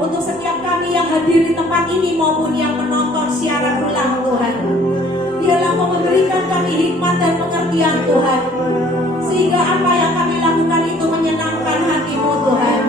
untuk setiap kami yang hadir di tempat ini maupun yang menonton siaran ulang Tuhan. Biarlah Kau memberikan kami hikmat dan pengertian Tuhan, sehingga apa yang kami lakukan itu menyenangkan hati-Mu Tuhan.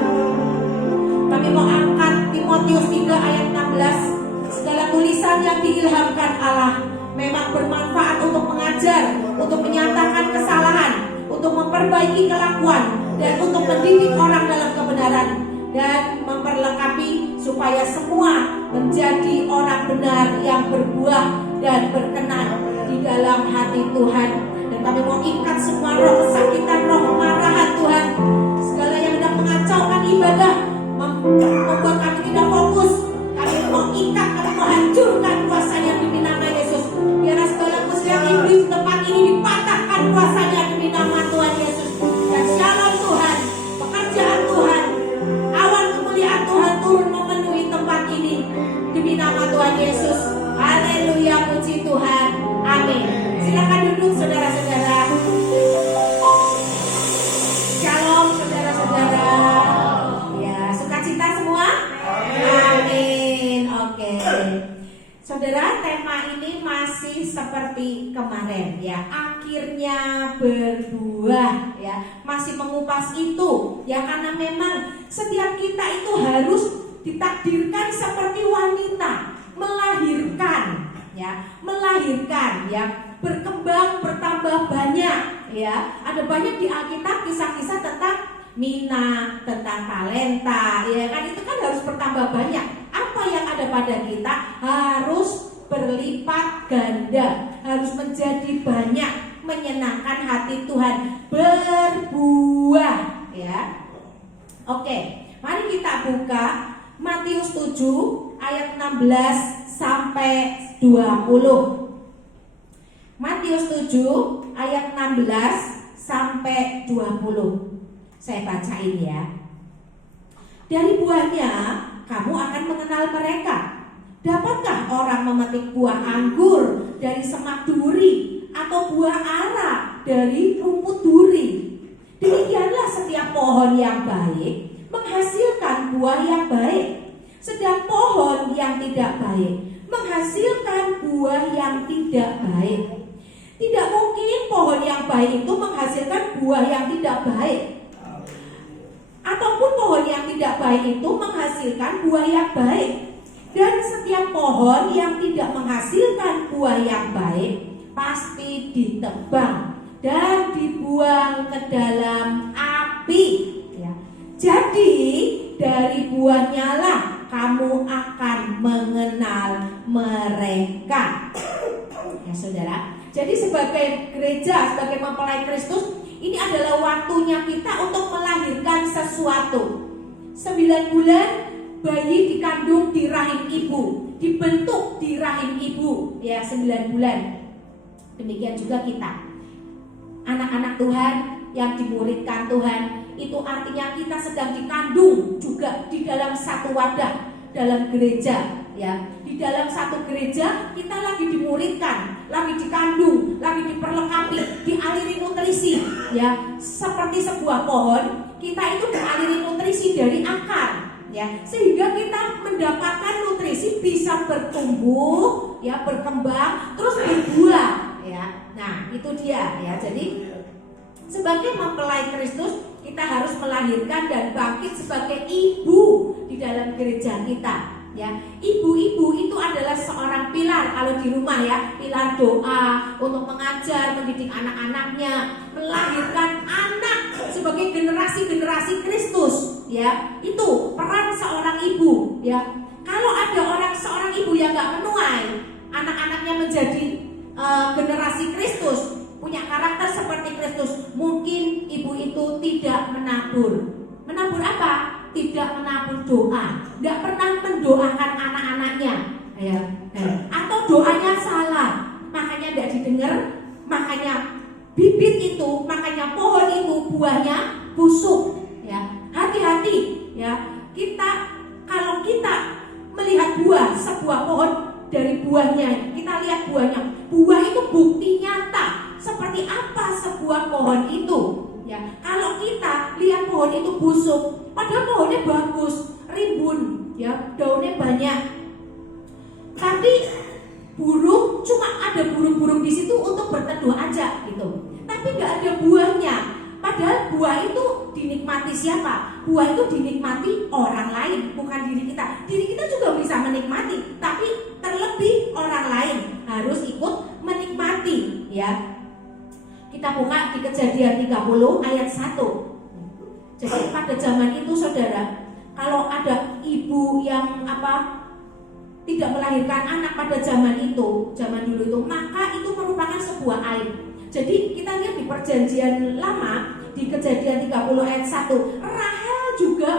Kami mau angkat Timotius 3 ayat 16. Segala tulisan yang diilhamkan Allah memang bermanfaat untuk mengajar, untuk menyatakan kesalahan, untuk memperbaiki kelakuan, dan untuk mendidik orang dalam kebenaran, dan memperlengkapi supaya semua menjadi orang benar yang berbuah dan berkenan di dalam hati Tuhan. Dan kami mau ikat semua roh kesakitan, roh kemarahan Tuhan, segala yang hendak mengacaukan ibadah, membuat kami tidak fokus. Kami mau ikat, kami mau hancurkan kuasanya demi nama Yesus. Biarlah segala muslihat iblis tempat ini dipatahkan kuasanya demi nama Tuhan Yesus. Dan shalom Tuhan, pekerjaan Tuhan, awan kemuliaan Tuhan turun memenuhi tempat ini demi nama Tuhan Yesus. Haleluya, puji Tuhan. Amin. Silakan duduk saudara-saudara. Shalom saudara-saudara. Ya, sukacita semua? Amin. Oke. Saudara, tema ini masih seperti kemarin ya. Akhirnya berbuah ya. Masih mengupas itu ya, karena memang setiap kita itu harus ditakdirkan seperti wanita, melahirkan ya, berkembang, bertambah banyak ya. Ada banyak di Alkitab kisah-kisah tentang Mina, tentang talenta ya kan, itu kan harus bertambah banyak. Apa yang ada pada kita harus berlipat ganda, harus menjadi banyak, menyenangkan hati Tuhan, berbuah ya. Oke, mari kita buka Matius 7 ayat 16 sampai 20. Matius 7 ayat 16 sampai 20. Saya bacain ya. Dari buahnya kamu akan mengenal mereka. Dapatkah orang memetik buah anggur dari semak duri, atau buah ara dari rumput duri? Demikianlah setiap pohon yang baik menghasilkan buah yang baik, sedang pohon yang tidak baik menghasilkan buah yang tidak baik. Tidak mungkin pohon yang baik itu menghasilkan buah yang tidak baik, ataupun pohon yang tidak baik itu menghasilkan buah yang baik. Dan setiap pohon yang tidak menghasilkan buah yang baik pasti ditebang dan dibuang ke dalam api ya. Jadi dari buahnya lah kamu akan mengenal mereka ya saudara. Jadi sebagai gereja, sebagai mempelai Kristus, ini adalah waktunya kita untuk melahirkan sesuatu. 9 bulan bayi dikandung di rahim ibu, dibentuk di rahim ibu ya, 9 bulan. Demikian juga kita, anak-anak Tuhan yang dimuridkan Tuhan, itu artinya kita sedang dikandung juga di dalam satu wadah, dalam gereja ya. Di dalam satu gereja kita lagi dimuridkan, lagi dikandung, lagi diperlengkapi, dialiri nutrisi ya. Seperti sebuah pohon, kita itu dialiri nutrisi dari akar ya, sehingga kita mendapatkan nutrisi, bisa bertumbuh ya, berkembang, terus berbuah ya. Nah itu dia ya. Jadi sebagai mempelai Kristus, kita harus melahirkan dan bangkit sebagai ibu di dalam gereja kita ya. Ibu-ibu itu adalah seorang pilar kalau di rumah ya, pilar doa untuk mengajar, mendidik anak-anaknya, melahirkan anak sebagai generasi-generasi Kristus ya. Itu peran seorang ibu ya. Kalau ada seorang ibu yang gak menuai anak-anaknya menjadi generasi Kristus, punya karakter seperti Kristus, mungkin ibu itu tidak menabur. Menabur apa? Tidak menabur doa, tidak pernah mendoakan anak-anaknya ya. Atau doanya salah, makanya tidak didengar, makanya bibit itu, makanya pohon itu buahnya busuk ya. Hati-hati ya. Kalau kita melihat buah sebuah pohon, dari buahnya kita lihat buahnya. Buah itu bukti nyata seperti apa sebuah pohon itu ya. Kalau kita lihat pohon itu busuk, padahal pohonnya bagus, rimbun ya, daunnya banyak. Tapi burung cuma ada burung-burung di situ untuk berteduh aja gitu. Tapi nggak ada buahnya. Padahal buah itu dinikmati siapa? Buah itu dinikmati orang lain, bukan diri kita. Diri kita juga bisa menikmati, tapi terlebih orang lain harus ikut menikmati, ya. Kita buka di Kejadian 30 ayat 1. Jadi pada zaman itu saudara, kalau ada ibu yang tidak melahirkan anak pada zaman dulu itu, maka itu merupakan sebuah aib. Jadi kita lihat di Perjanjian Lama di Kejadian 30 ayat 1, Rahel juga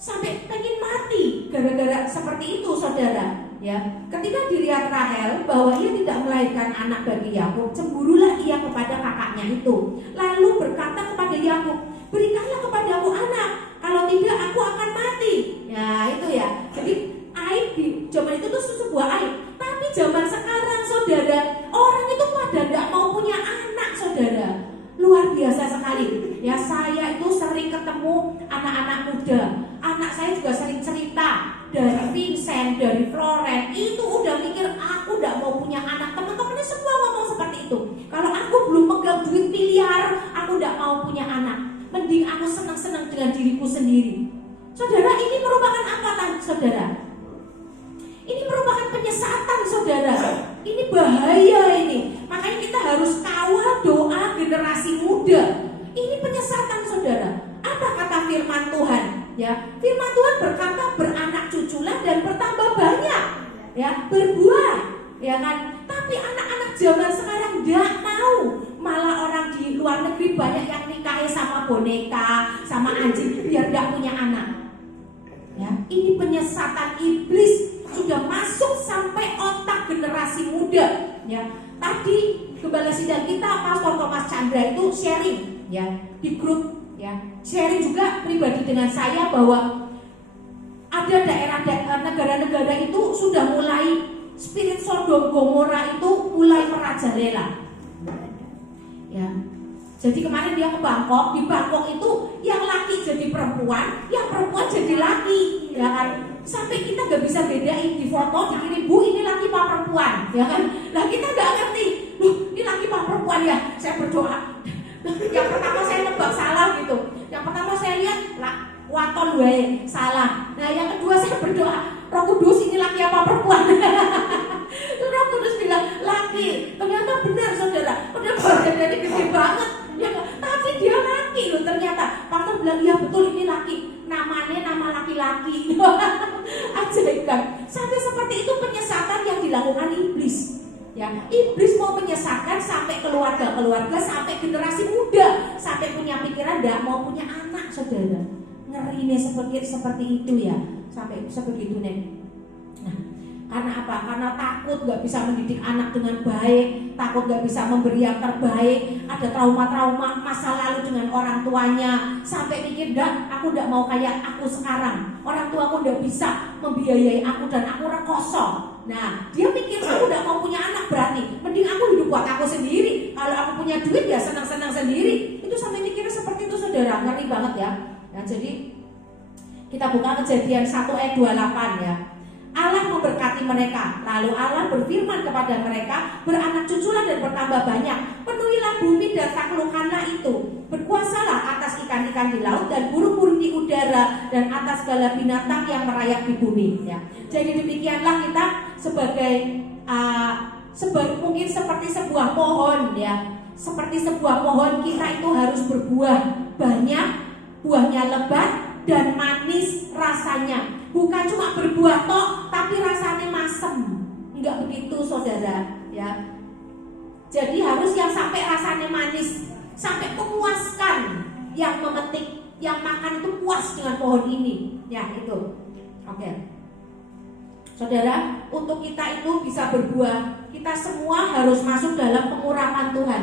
sampai pengen mati gara-gara seperti itu saudara, ya. Ketika dilihat Rahel bahwa ia tidak melahirkan anak bagi Yakub, cemburulah ia kepada kakaknya itu, lalu berkata kepada Yakub, berikanlah kepadaku anak, kalau tidak aku akan mati. Ya itu ya. Jadi aib di zaman itu tuh sebuah aib. Tapi zaman sekarang saudara, orang itu pada tidak mau punya anak saudara. Luar biasa sekali. Ya, saya itu sering ketemu anak-anak muda. Anak saya juga sering cerita dari Vincent, dari Florence. Itu udah mikir aku tidak mau punya anak. Teman-temannya semua ngomong seperti itu. Kalau aku belum megang duit miliar, aku tidak mau punya anak. Mending aku senang-senang dengan diriku sendiri. Saudara, ini merupakan apa saudara? Ini merupakan penyesatan saudara. Ini bahaya ini. Makanya kita harus kawal doa generasi muda. Ini penyesatan saudara. Apa kata firman Tuhan? Ya, firman Tuhan berkata beranak cuculah dan bertambah banyak. Ya, berbuah. Ya kan? Tapi anak-anak zaman sekarang tidak mau. Malah orang di luar negeri banyak yang nikahi sama boneka, sama anjing biar tidak punya anak. Ya, ini penyesatan iblis sudah masuk sampai otak generasi muda. Ya, tadi Gembala Sidang kita Pastor Thomas Chandra itu sharing ya di grup, ya, sharing juga pribadi dengan saya bahwa ada negara-negara itu sudah mulai spirit Sodom Gomora itu mulai merajalela. Ya. Jadi kemarin dia ke Bangkok, di Bangkok itu yang laki jadi perempuan, yang perempuan jadi laki, ya kan? Sampai kita nggak bisa bedain di foto dikirim, bu ini laki apa perempuan, ya kan? Nah kita nggak ngerti, loh ini laki apa perempuan ya? Saya berdoa. Yang pertama saya nebak salah gitu. Yang pertama saya lihat waton wae salah. Nah yang kedua saya berdoa, Roh Kudus ini laki apa perempuan? Roh Kudus bilang laki. Ternyata benar saudara. Udah badannya gede banget. Ya, tapi dia laki loh ternyata. Pastor bilang iya betul ini laki. Namanya nama laki-laki. Ajaib kan. Sampai seperti itu penyesatan yang dilakukan iblis. Ya, iblis mau menyesatkan sampai keluarga-keluarga, sampai generasi muda, sampai punya pikiran tidak mau punya anak saudara. Ngeri nih seperti itu ya, sampai sebegitu nih. Nah, karena apa? Karena takut gak bisa mendidik anak dengan baik, takut gak bisa memberi yang terbaik, ada trauma-trauma masa lalu dengan orang tuanya, sampai mikir aku gak mau kayak aku sekarang. Orang tua aku gak bisa membiayai aku dan aku orang kosong. Nah, dia pikir aku gak mau punya anak berarti mending aku hidup buat aku sendiri. Kalau aku punya duit ya senang-senang sendiri. Itu sampai mikirnya seperti itu saudara, ngeri banget ya. Nah, jadi kita buka Kejadian 1 ayat 28 ya. Allah memberkati mereka, lalu Allah berfirman kepada mereka, beranak cuculah dan bertambah banyak, penuhilah bumi dan taklukkanlah itu, berkuasalah atas ikan-ikan di laut dan burung-burung di udara dan atas segala binatang yang merayap di bumi. Ya. Jadi demikianlah kita sebagai mungkin seperti sebuah pohon ya, seperti sebuah pohon kita itu harus berbuah banyak, buahnya lebat dan manis rasanya. Bukan cuma berbuah tok, tapi rasanya masem. Enggak begitu saudara ya. Jadi harus yang sampai rasanya manis, sampai memuaskan yang memetik, yang makan itu puas dengan pohon ini. Ya itu. Oke. Saudara, untuk kita itu bisa berbuah, kita semua harus masuk dalam pengurapan Tuhan.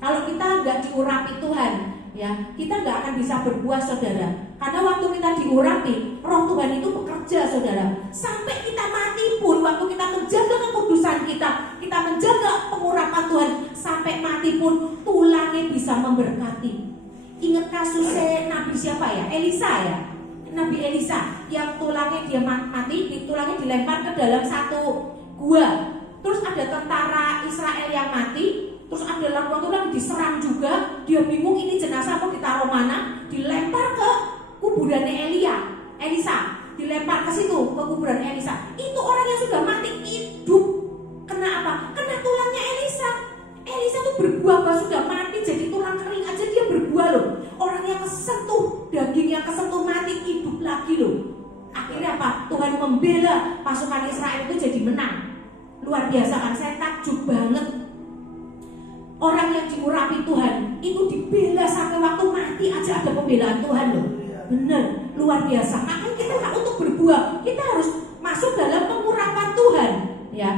Kalau kita enggak diurapi Tuhan, ya, kita nggak akan bisa berbuah saudara. Karena waktu kita diurapi, Roh Tuhan itu bekerja saudara. Sampai kita mati pun, waktu kita menjaga kekudusan kita menjaga pengurapan Tuhan, sampai mati pun tulangnya bisa memberkati. Ingat kasusnya Nabi siapa ya? Elisa ya. Nabi Elisa yang tulangnya dia mati, tulangnya dilempar ke dalam satu gua. Terus ada tentara Israel yang mati, terus ada waktu lagi diserang juga, dia bingung ini jenazah mau ditaruh mana, dilempar ke kuburannya Elisa, dilempar ke situ ke kuburan Elisa. Itu orang yang sudah mati hidup. Kena apa? Kena tulangnya Elisa. Elisa tuh berbuah, sudah mati jadi tulang kering aja dia berbuah loh. Orang yang kesentuh, daging yang kesentuh mati hidup lagi loh. Akhirnya apa? Tuhan membela pasukan Israel itu jadi menang. Luar biasa kan, saya takjub banget. Orang yang diurapi Tuhan itu dibela sampai waktu mati aja ada pembelaan Tuhan loh. Bener, luar biasa. Makanya kita nggak untuk berbuah, kita harus masuk dalam pengurapan Tuhan, ya.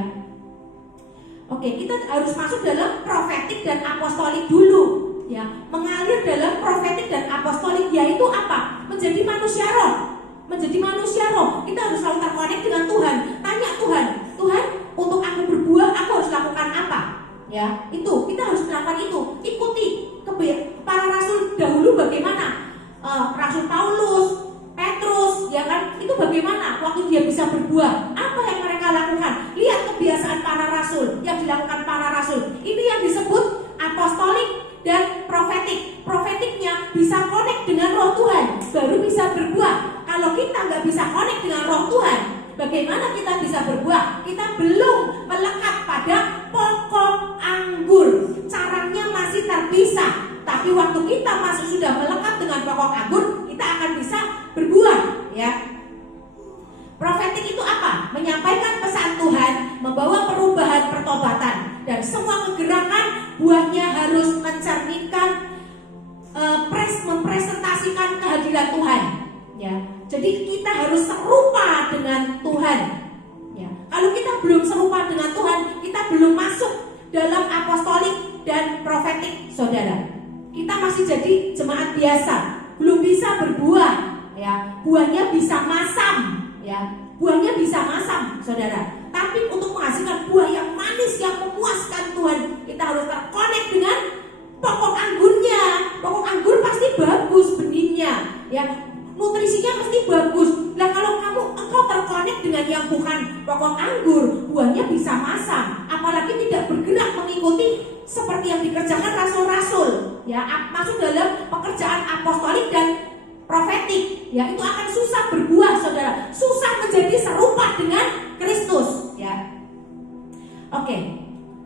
Oke, kita harus masuk dalam profetik dan apostolik dulu, ya. Mengalir dalam profetik dan apostolik, yaitu apa? Menjadi manusia roh. Menjadi manusia roh, kita harus selalu terkonek dengan Tuhan. Tanya Tuhan, Tuhan, untuk aku berbuah, aku harus lakukan apa? Ya, itu kita harus melakukan itu. Ikuti para rasul dahulu bagaimana? Rasul Paulus, Petrus, ya kan? Itu bagaimana waktu dia bisa berbuah? Apa yang mereka lakukan? Lihat kebiasaan para rasul yang dilakukan para rasul. Ini yang disebut apostolik dan profetik. Profetiknya bisa connect dengan roh Tuhan, baru bisa berbuah. Kalau kita nggak bisa connect dengan roh Tuhan, bagaimana kita bisa berbuah? Kita belum melekat pada pokok anggur. Caranya masih terpisah. Tapi waktu kita masih sudah melekat dengan pokok anggur, kita akan bisa berbuah, ya. Profetik itu apa? Menyampaikan pesan Tuhan, membawa perubahan pertobatan, dan semua kegerakan buahnya harus mencerminkan, mempresentasikan kehadiran Tuhan, ya. Jadi kita harus serupa dengan Tuhan, ya. Kalau kita belum serupa dengan Tuhan, kita belum masuk dalam apostolik dan profetik, saudara. Kita masih jadi jemaat biasa, belum bisa berbuah, ya. Buahnya bisa masam, ya. Buahnya bisa masam, saudara. Tapi untuk menghasilkan buah yang manis, yang memuaskan Tuhan, kita harus terkonek dengan pokok anggurnya. Pokok anggur pasti bagus benihnya, ya. Nutrisinya mesti bagus. Nah, kalau engkau terkonek dengan yang bukan pokok anggur, buahnya bisa masam. Apalagi tidak bergerak mengikuti seperti yang dikerjakan rasul-rasul, ya, masuk dalam pekerjaan apostolik dan profetik, ya, itu akan susah berbuah, saudara. Susah menjadi serupa dengan Kristus, ya. Oke,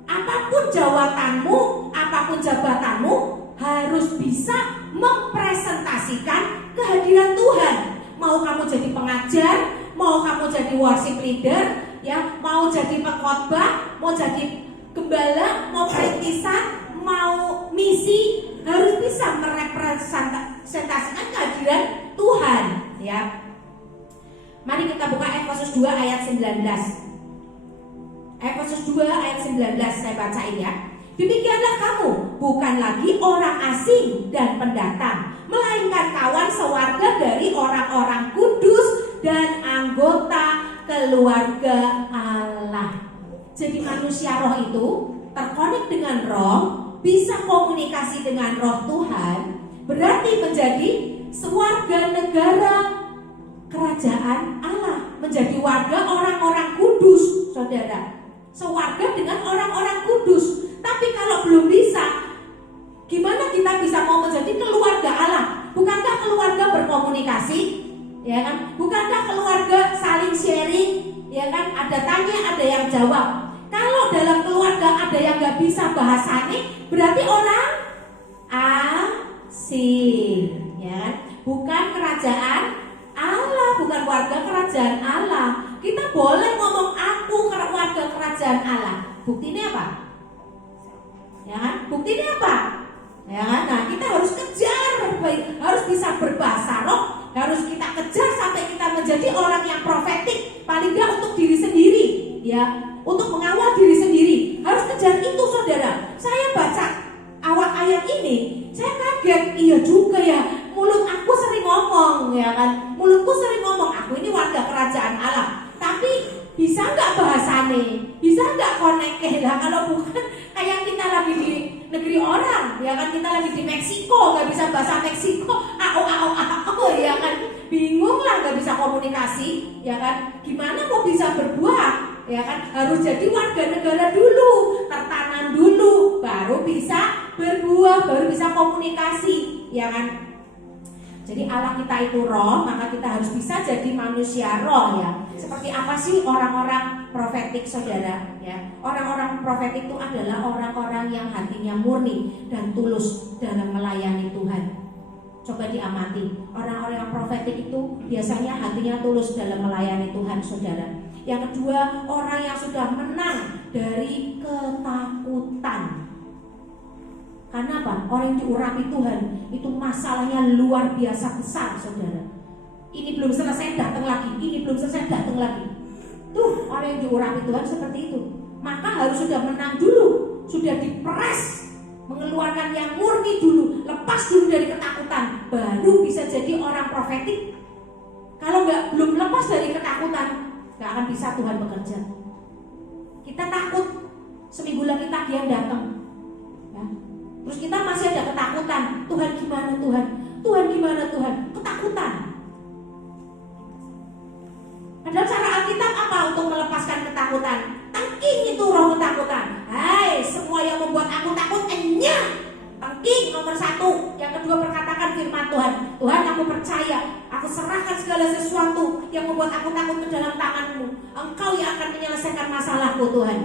apapun jawabanmu, apapun jabatanmu, harus bisa mempresentasikan kehadiran Tuhan. Mau kamu jadi pengajar, mau kamu jadi worship leader, ya, mau jadi pengkhotbah, mau jadi gembala, mau perintisan, mau misi, harus bisa merepresentasikan kehadiran Tuhan, ya. Mari kita buka Efesus 2 ayat 19. Efesus 2 ayat 19 saya bacain, ya. Demikianlah kamu, bukan lagi orang asing dan pendatang, melainkan kawan sewarga dari orang-orang kudus dan anggota keluarga Allah. Jadi manusia roh itu terkonek dengan roh, bisa komunikasi dengan roh Tuhan, berarti menjadi sewarga negara kerajaan Allah, menjadi warga orang-orang kudus, saudara. Sewarga dengan orang-orang kudus. Tapi kalau belum bisa, gimana kita bisa mau menjadi keluarga Allah? Bukankah keluarga berkomunikasi, ya kan? Bukankah keluarga saling sharing, ya kan? Ada tanya, ada yang jawab. Kalau dalam keluarga ada yang nggak bisa bahasanya, berarti orang asing, ya kan? Bukan kerajaan Allah, bukan warga kerajaan Allah. Kita boleh ngomong aku warga kerajaan Allah. Buktinya apa? Ya kan? Buktinya apa? Ya kan? Nah, kita harus kejar, harus bisa berbahasa roh, harus kita kejar sampai kita menjadi orang yang profetik, paling tidak untuk diri sendiri, ya, untuk mengawal diri sendiri. Harus kejar itu, saudara. Saya baca awal ayat ini, saya kaget, iya juga ya, mulut aku sering ngomong, ya kan? Mulutku sering ngomong, aku ini warga kerajaan Allah. Tapi bisa nggak bahasane? Bisa nggak connect lah? Kalau bukan kayak kita lagi di negeri orang, ya kan? Kita lagi di Meksiko, nggak bisa bahasa Meksiko, ya kan? Bingung komunikasi, ya kan? Gimana mau bisa berbuah, ya kan? Harus jadi warga negara dulu, tertanam dulu, baru bisa berbuah, baru bisa komunikasi, ya kan? Jadi Allah kita itu roh, maka kita harus bisa jadi manusia roh ya. Seperti apa sih orang-orang profetik saudara ya? Orang-orang profetik itu adalah orang-orang yang hatinya murni dan tulus dalam melayani Tuhan. Coba diamati, orang-orang yang profetik itu biasanya hatinya tulus dalam melayani Tuhan saudara. Yang kedua, orang yang sudah menang dari ketakutan. Karena apa? Orang yang diurapi Tuhan itu masalahnya luar biasa besar saudara. Ini belum selesai datang lagi, ini belum selesai datang lagi. Tuh orang yang diurapi Tuhan seperti itu. Maka harus sudah menang dulu, sudah diperas, mengeluarkan yang murni dulu, lepas dulu dari ketakutan, baru bisa jadi orang profetik. Kalau belum lepas dari ketakutan, nggak akan bisa Tuhan bekerja. Kita takut, seminggu lagi tagihan datang. Terus kita masih ada ketakutan. Tuhan gimana Tuhan? Tuhan gimana Tuhan? Ketakutan. Padahal cara Alkitab apa untuk melepaskan ketakutan? Tangking itu roh ketakutan. Hai, semua yang membuat aku takut, enyah. Tangking nomor 1. Yang kedua, perkatakan firman Tuhan. Tuhan, aku percaya, aku serahkan segala sesuatu yang membuat aku takut ke dalam tangan-Mu. Engkau yang akan menyelesaikan masalahku Tuhan.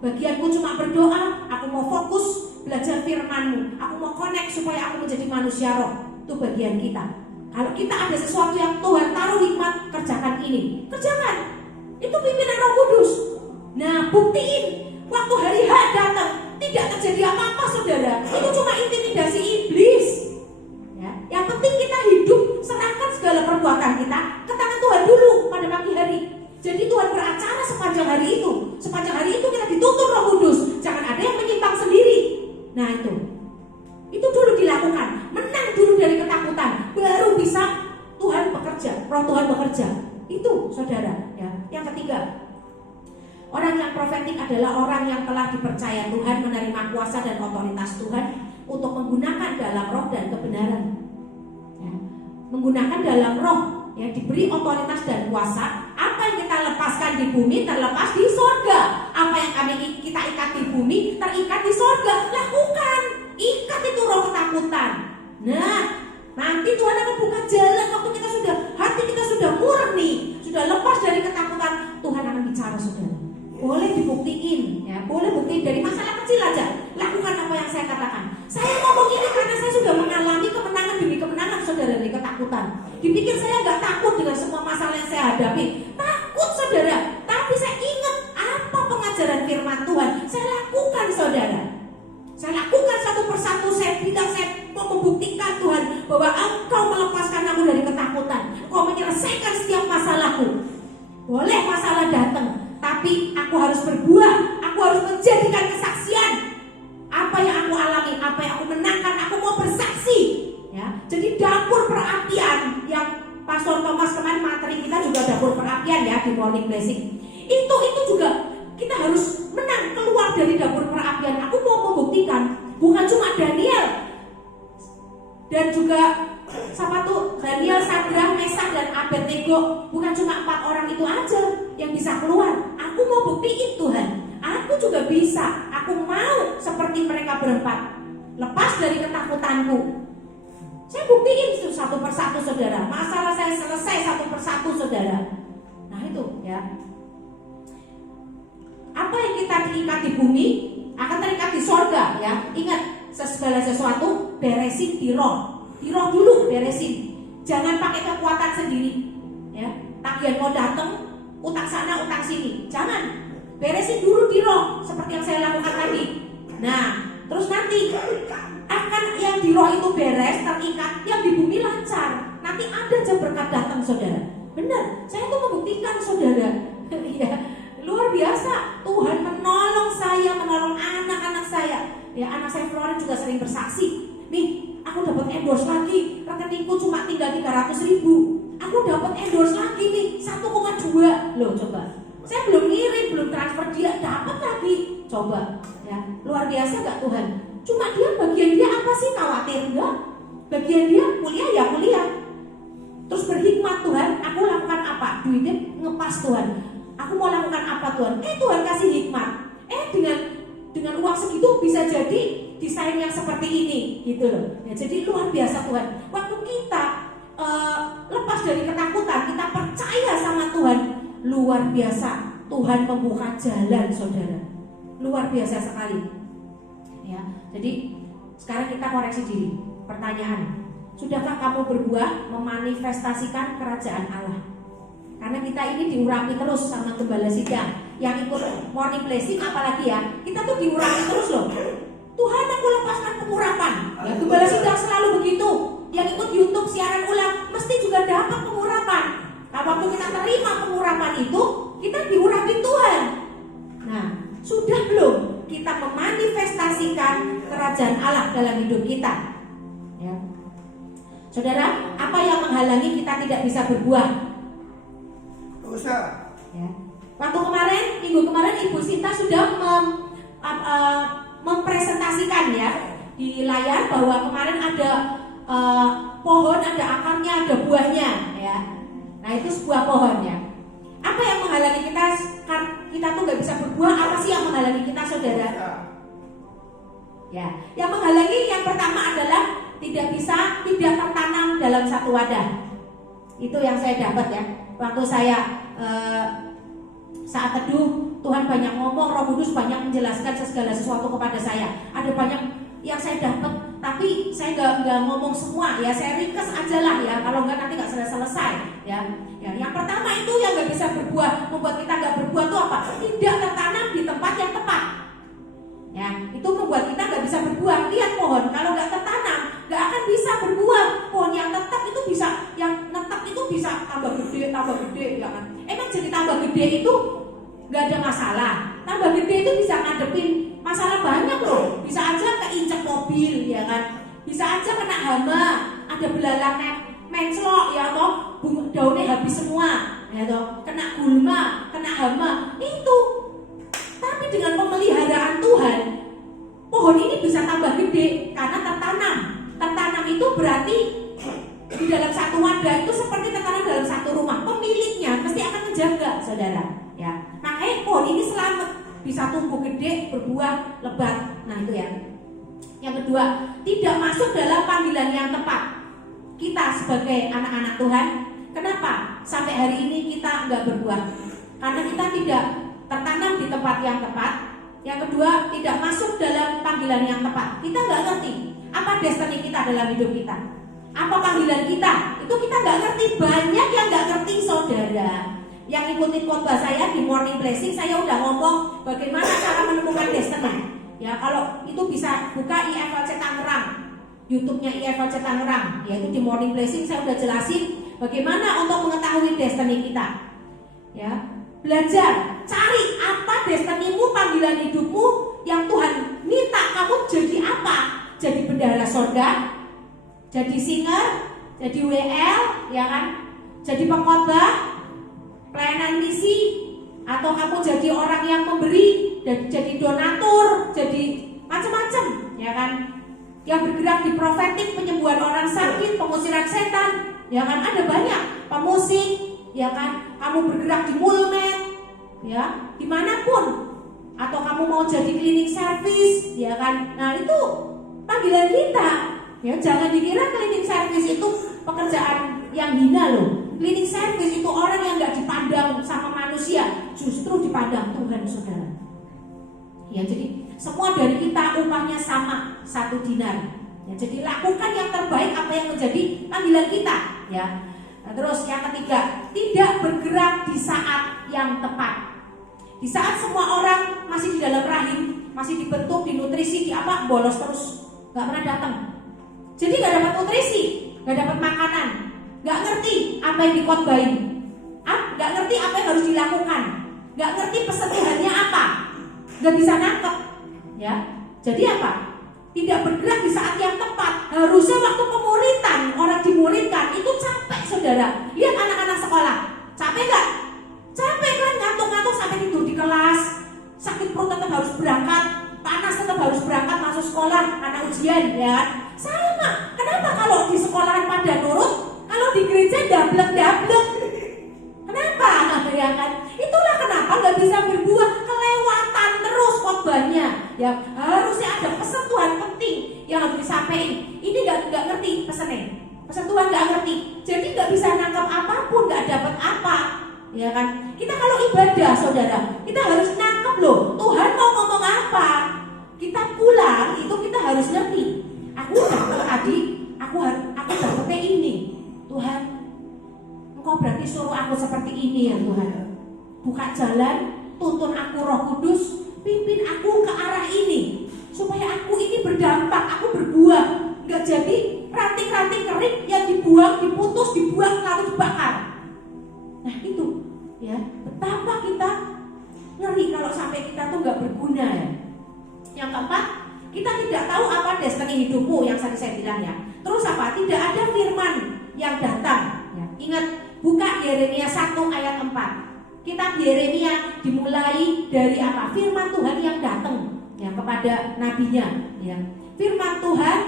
Bagianku cuma berdoa, aku mau fokus belajar firman-Mu, aku mau connect supaya aku menjadi manusia roh. Itu bagian kita. Kalau kita ada sesuatu yang Tuhan taruh hikmat, kerjakan ini, kerjakan. Itu pimpinan Roh Kudus. Nah, buktiin waktu hari H datang tidak terjadi apa-apa saudara. Itu cuma intimidasi iblis. Ya. Yang penting kita hidup, serahkan segala perbuatan kita ke tangan Tuhan dulu pada pagi hari. Jadi Tuhan beracara sepanjang hari itu. Sepanjang hari itu kita dituntun Roh Kudus. Jangan ada yang menyimpang sendiri. Nah itu dulu dilakukan. Menang dulu dari ketakutan, baru bisa Tuhan bekerja, Roh Tuhan bekerja. Itu saudara ya. Yang ketiga, orang yang profetik adalah orang yang telah dipercaya Tuhan, menerima kuasa dan otoritas Tuhan untuk menggunakan dalam roh dan kebenaran ya. Menggunakan dalam roh ya, diberi otoritas dan kuasa. Apa yang kita lepaskan di bumi terlepas di sorga. Apa yang kita ikat di bumi terikat di sorga. Lakukan, ikat itu roh ketakutan. Nah, nanti Tuhan akan buka jalan waktu hati kita sudah murni, sudah lepas dari ketakutan. Tuhan akan bicara saudara. Boleh dibuktiin ya, boleh buktiin dari masalah kecil aja. Lakukan apa yang saya katakan. Saya ngomong ini karena saya sudah mengalami kemenangan demi kemenangan saudara dari ketakutan. Dipikir saya gak takut dengan semua masalah yang saya hadapi. Takut saudara, tapi saya ingat apa pengajaran firman Tuhan. Saya lakukan saudara. Saya lakukan satu persatu. Saya mau membuktikan Tuhan bahwa Engkau melepaskan aku dari ketakutan. Engkau menyelesaikan setiap masalahku. Boleh masalah datang, tapi aku harus berbuah. Aku harus menjadikan kesaksian. Apa yang aku alami, apa yang aku menangkan, aku mau bersaksi ya. Jadi dapur perapian yang Pastor Thomas kemarin materi kita juga dapur perapian ya di Morning Blessing. Itu juga kita harus menang keluar dari dapur perapian. Aku mau membuktikan bukan cuma Daniel dan juga siapa tuh Daniel, Sadrah, Mesak dan Abednego, bukan cuma 4 orang itu aja yang bisa keluar. Aku mau buktiin Tuhan, aku juga bisa. Aku mau seperti mereka berempat, lepas dari ketakutanku. Saya buktiin itu satu persatu saudara. Masalah saya selesai satu persatu saudara. Nah itu ya. Apa yang kita diikat di bumi akan terikat di sorga ya. Ingat, segala sesuatu beresin di roh. Di roh dulu beresin. Jangan pakai kekuatan sendiri ya. Tagihan mau datang, utang sana utang sini. Jangan. Beresin dulu di roh seperti yang saya lakukan tadi. Nah, terus nanti akan yang di roh itu beres, terikat, yang di bumi lancar. Nanti ada aja berkat datang saudara. Benar, saya tuh membuktikan saudara. Ya, luar biasa. Tuhan menolong saya, menolong anak-anak saya. Ya, anak saya Floren juga sering bersaksi. Nih, aku dapat endorse lagi. Rekeningku cuma tinggal 300.000. Aku dapat endorse lagi nih 1,2. Loh coba. Saya belum ngirim, belum transfer, dia dapat lagi. Coba, ya luar biasa gak Tuhan? Cuma dia bagian dia apa sih? Khawatir enggak? Bagian dia kuliah ya kuliah. terus berhikmat, Tuhan aku lakukan apa? Duitnya ngepas Tuhan, aku mau lakukan apa Tuhan? Tuhan kasih hikmat. Dengan uang segitu bisa jadi desain yang seperti ini gitu loh. Ya, jadi luar biasa Tuhan. Waktu kita lepas dari ketakutan, kita percaya sama Tuhan, luar biasa Tuhan membuka jalan, saudara. Luar biasa sekali. Ya, jadi sekarang kita koreksi diri. Pertanyaan, sudahkah kamu berbuat memanifestasikan kerajaan Allah? Karena kita ini diurapi terus sama gembala sidang yang ikut morning blessing, apalagi ya, kita tuh diurapi terus loh. Tuhan aku lepaskan pengurapan. Ya, gembala sidang selalu begitu. Yang ikut YouTube siaran ulang mesti juga dapat pengurapan. Nah, waktu kita terima pengurapan itu, kita diurapi Tuhan. Nah, sudah belum kita memanifestasikan kerajaan Allah dalam hidup kita? Ya. Saudara, apa yang menghalangi kita tidak bisa berbuah? Ya. Waktu kemarin, minggu kemarin Ibu Sinta sudah mempresentasikan ya di layar bahwa kemarin ada pohon, ada akarnya, ada buahnya ya. Nah itu sebuah pohon ya. Apa yang menghalangi kita tuh nggak bisa berbuah? Apa sih yang menghalangi kita, saudara? Ya, yang menghalangi yang pertama adalah tidak tertanam dalam satu wadah. Itu yang saya dapat ya. Waktu saya saat teduh, Tuhan banyak ngomong, Roh Kudus banyak menjelaskan segala sesuatu kepada saya. Ada banyak yang saya dapat, tapi saya nggak ngomong semua ya. Saya ringkas aja lah ya. Kalau nggak nanti nggak selesai ya. Ya. Yang pertama itu yang nggak bisa berbuah, membuat kita nggak berbuah itu apa? Tidak tertanam di tempat yang tepat. Ya, itu membuat kita nggak bisa berbuah. Lihat pohon, kalau nggak tertanam, nggak akan bisa berbuah. Pohon yang tetap itu bisa, tambah gede, ya kan? Emang jadi tambah gede itu nggak ada masalah. Tambah gede itu bisa ngadepin masalah banyak loh. Bisa aja keinjak mobil, ya kan? Bisa aja kena hama, ada belalangnya menclok, ya toh, daunnya habis semua, ya toh, kena gulma, kena hama, itu. Tapi dengan pemeliharaan Tuhan, pohon ini bisa tambah gede karena tertanam. Tertanam itu berarti di dalam satu wadah itu seperti tertanam dalam satu rumah. Pemiliknya mesti akan menjaga, saudara. Ya, makanya pohon ini selamat, bisa tumbuh gede, berbuah lebat. Nah itu ya. Yang kedua, tidak masuk dalam panggilan yang tepat. Kita sebagai anak-anak Tuhan, kenapa sampai hari ini kita nggak berbuah? Karena kita tidak tertanam di tempat yang tepat. Yang kedua, tidak masuk dalam panggilan yang tepat. Kita nggak ngerti apa destiny kita dalam hidup kita, apa panggilan kita. Itu kita nggak ngerti. Banyak yang nggak ngerti, saudara. Yang ikutin khotbah saya di Morning Blessing, saya udah ngomong bagaimana cara menemukan destiny. Ya, kalau itu bisa buka IFLC Tangerang, YouTube-nya IFLC Tangerang, yaitu di Morning Blessing saya udah jelasin bagaimana untuk mengetahui destiny kita. Ya, belajar, cari apa destinimu, panggilan hidupmu yang Tuhan minta kamu jadi apa? Jadi bendahara sorga, jadi singer, jadi WL, ya kan? Jadi pengkhotbah, pelayanan misi, atau kamu jadi orang yang memberi, dan jadi donatur, jadi macam-macam, ya kan? Yang bergerak di profetik, penyembuhan orang sakit, pengusiran setan, ya kan? Ada banyak, pemusik, ya kan? Kamu bergerak di mulmet, ya, dimanapun, atau kamu mau jadi cleaning service, ya kan? Nah itu panggilan kita, ya. Jangan dikira cleaning service itu pekerjaan yang hina loh. Cleaning service itu orang yang nggak dipandang sama manusia, justru dipandang Tuhan, saudara. Ya, jadi semua dari kita upahnya sama, 1 dinar. Ya, jadi lakukan yang terbaik apa yang menjadi panggilan kita, ya. Nah, terus yang ketiga, tidak bergerak di saat yang tepat. Di saat semua orang masih di dalam rahim, masih dibentuk, dinutrisi, di apa, bolos terus, nggak pernah datang. Jadi nggak dapat nutrisi, nggak dapat makanan, nggak ngerti apa yang dikhotbahin, nggak ngerti apa yang harus dilakukan, nggak ngerti pesetihannya apa, nggak bisa nangkep, ya. Jadi apa? Tidak bergerak di saat yang tepat. Harusnya waktu pemuritan, orang dimuridkan itu capek, saudara. Lihat anak-anak sekolah, capek nggak? Capek kan, ngantuk-ngantuk sampai tidur di kelas, sakit perut tetap harus berangkat, panas tetap harus berangkat masuk sekolah karena ujian, ya. Sama. Kenapa kalau di sekolahan pada nurut, kalau di gereja nggak ya kan? Itulah kenapa nggak bisa berbuah, kelewatan terus khotbahnya. Ya harusnya ada pesan Tuhan penting yang harus disampaikan. Ini nggak ngerti pesannya, pesan Tuhan nggak ngerti, jadi nggak bisa nangkap apapun, nggak dapat apa, ya kan? Kita kalau ibadah, saudara, kita harus nangkep loh Tuhan mau ngomong apa. Kita pulang itu kita harus ngerti. Aku datang tadi, aku dapetnya ini. Tuhan, Engkau berarti suruh aku seperti ini ya Tuhan. Buka jalan, tuntun aku Roh Kudus, pimpin aku ke arah ini, supaya aku ini berdampak, aku berbuah, nggak jadi ranting-ranting kering yang dibuang, diputus, dibuang lalu dibakar. Nah itu, ya betapa kita ngeri kalau sampai kita tuh nggak berguna ya. Yang keempat, kita tidak tahu apa destiny hidupmu yang tadi saya bilang ya. Terus apa? Tidak ada firman yang datang. Ya. Ingat, buka Yeremia 1 ayat 4. Kitab Yeremia dimulai dari apa? Firman Tuhan yang datang ya kepada nabinya. Ya. Firman Tuhan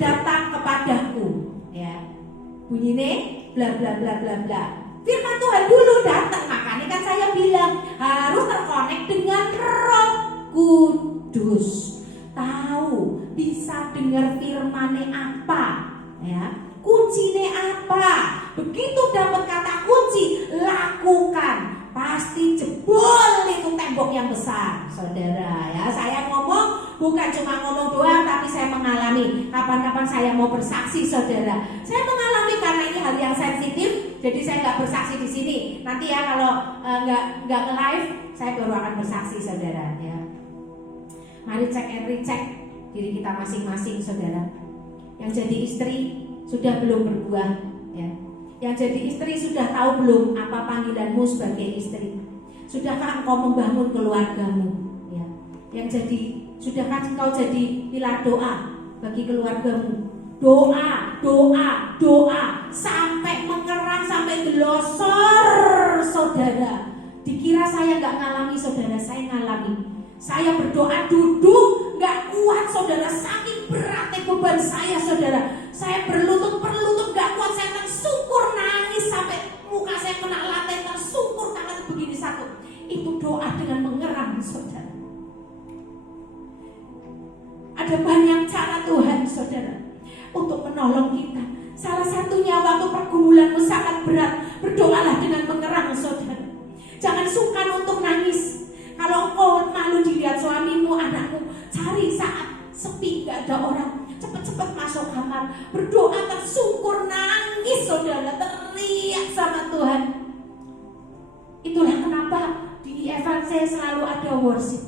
datang kepadaku. Ya. Bunyinya bla bla bla bla bla. Firman Tuhan dulu datang, makanya kan saya bilang harus terkonek dengan Roh Kudus. Tahu, bisa dengar firman-Nya apa, ya. Kuncinya apa? Begitu dapat kata kunci, lakukan. Pasti jebol itu tembok yang besar, saudara. Ya, saya ngomong bukan cuma ngomong doang, tapi saya mengalami. Kapan-kapan saya mau bersaksi, saudara. Saya mengalami karena ini hal yang sensitif, jadi saya nggak bersaksi di sini. Nanti ya kalau nggak nge-live, saya baru akan bersaksi, saudara. Ya. Mari cek and recheck diri kita masing-masing, saudara. Yang jadi istri sudah belum berbuah, ya. Yang jadi istri sudah tahu belum apa panggilanmu sebagai istri? Sudahkah engkau membangun keluargamu? Ya. Yang jadi, sudahkah engkau jadi pilar doa bagi keluargamu? Doa, doa, doa sampai mengerang, sampai gelosor, saudara. Dikira saya nggak ngalami, saudara, saya ngalami. Saya berdoa duduk nggak kuat, saudara, saking beratnya beban saya, saudara. Saya berlutut nggak kuat, saya tersungkur nangis sampai muka saya kena lantai, tersungkur tangan begini satu. Itu doa dengan mengerang, saudara. Ada banyak cara Tuhan, saudara, untuk menolong kita. Salah satunya waktu pergumulanmu sangat berat, berdoalah dengan mengerang, saudara. Jangan sungkan untuk nangis. Kalau engkau malu dilihat suamimu, anakmu, cari saat sepi, gak ada orang, cepat-cepat masuk kamar, berdoa tersungkur, nangis, saudara, teriak sama Tuhan. Itulah kenapa di Evangel selalu ada worship.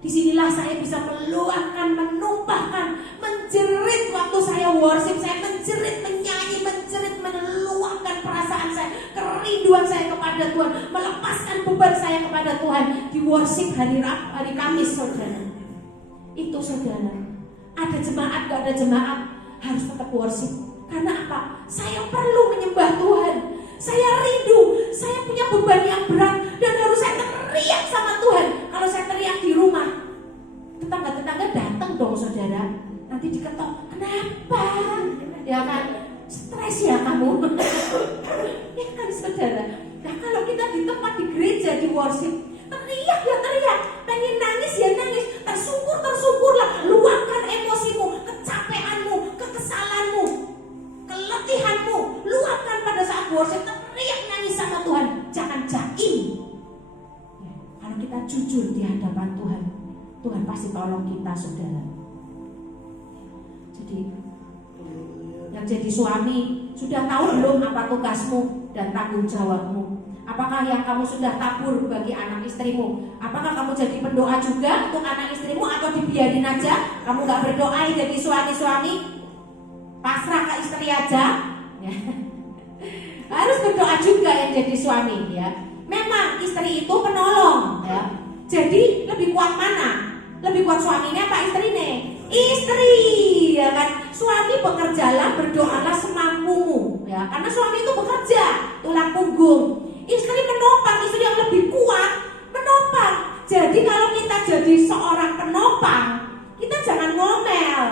Disinilah saya bisa meluapkan, menumpahkan, menjerit waktu saya worship. Saya menjerit, menyanyi, menjerit, meluapkan perasaan saya, kerinduan saya kepada Tuhan, melepaskan beban saya kepada Tuhan di worship hari Kamis, saudara. Itu, saudara. Ada jemaat, gak ada jemaat, harus tetap worship. Karena apa? Saya perlu menyembah Tuhan. Saya rindu, saya punya beban yang berat dan harus saya teriak sama Tuhan. Kalau saya teriak di rumah, tetangga-tetangga datang dong, saudara. Nanti diketok, kenapa? Ya kan, stres ya kamu. Ya kan, saudara. Nah kalau kita di tempat di gereja di worship, teriak ya teriak, pengen nangis ya nangis, tersungkurlah, luapkan emosimu, kecapeanmu, kekesalanmu, keletihanmu, luapkan pada saat worship, teriak nangis sama Tuhan, jangan jaim. Ya, kalau kita jujur di hadapan Tuhan, Tuhan pasti tolong kita, saudara. Jadi yang jadi suami sudah tahu belum apa tugasmu dan tanggung jawabmu? Apakah yang kamu sudah tabur bagi anak istrimu? Apakah kamu jadi pendoa juga untuk anak istrimu atau dibiarin aja? Kamu gak berdoa jadi suami-suami? Pasrah ke istri aja? Ya. Harus berdoa juga yang jadi suami, ya. Memang istri itu penolong, ya. Jadi lebih kuat mana? Lebih kuat suaminya apa istrinya? Istri, ya kan? Suami bekerjalah, berdoalah semampumu, ya. Karena suami itu bekerja, tulang punggung. Istri menopang, istri yang lebih kuat menopang. Jadi kalau kita jadi seorang penopang, kita jangan ngomel.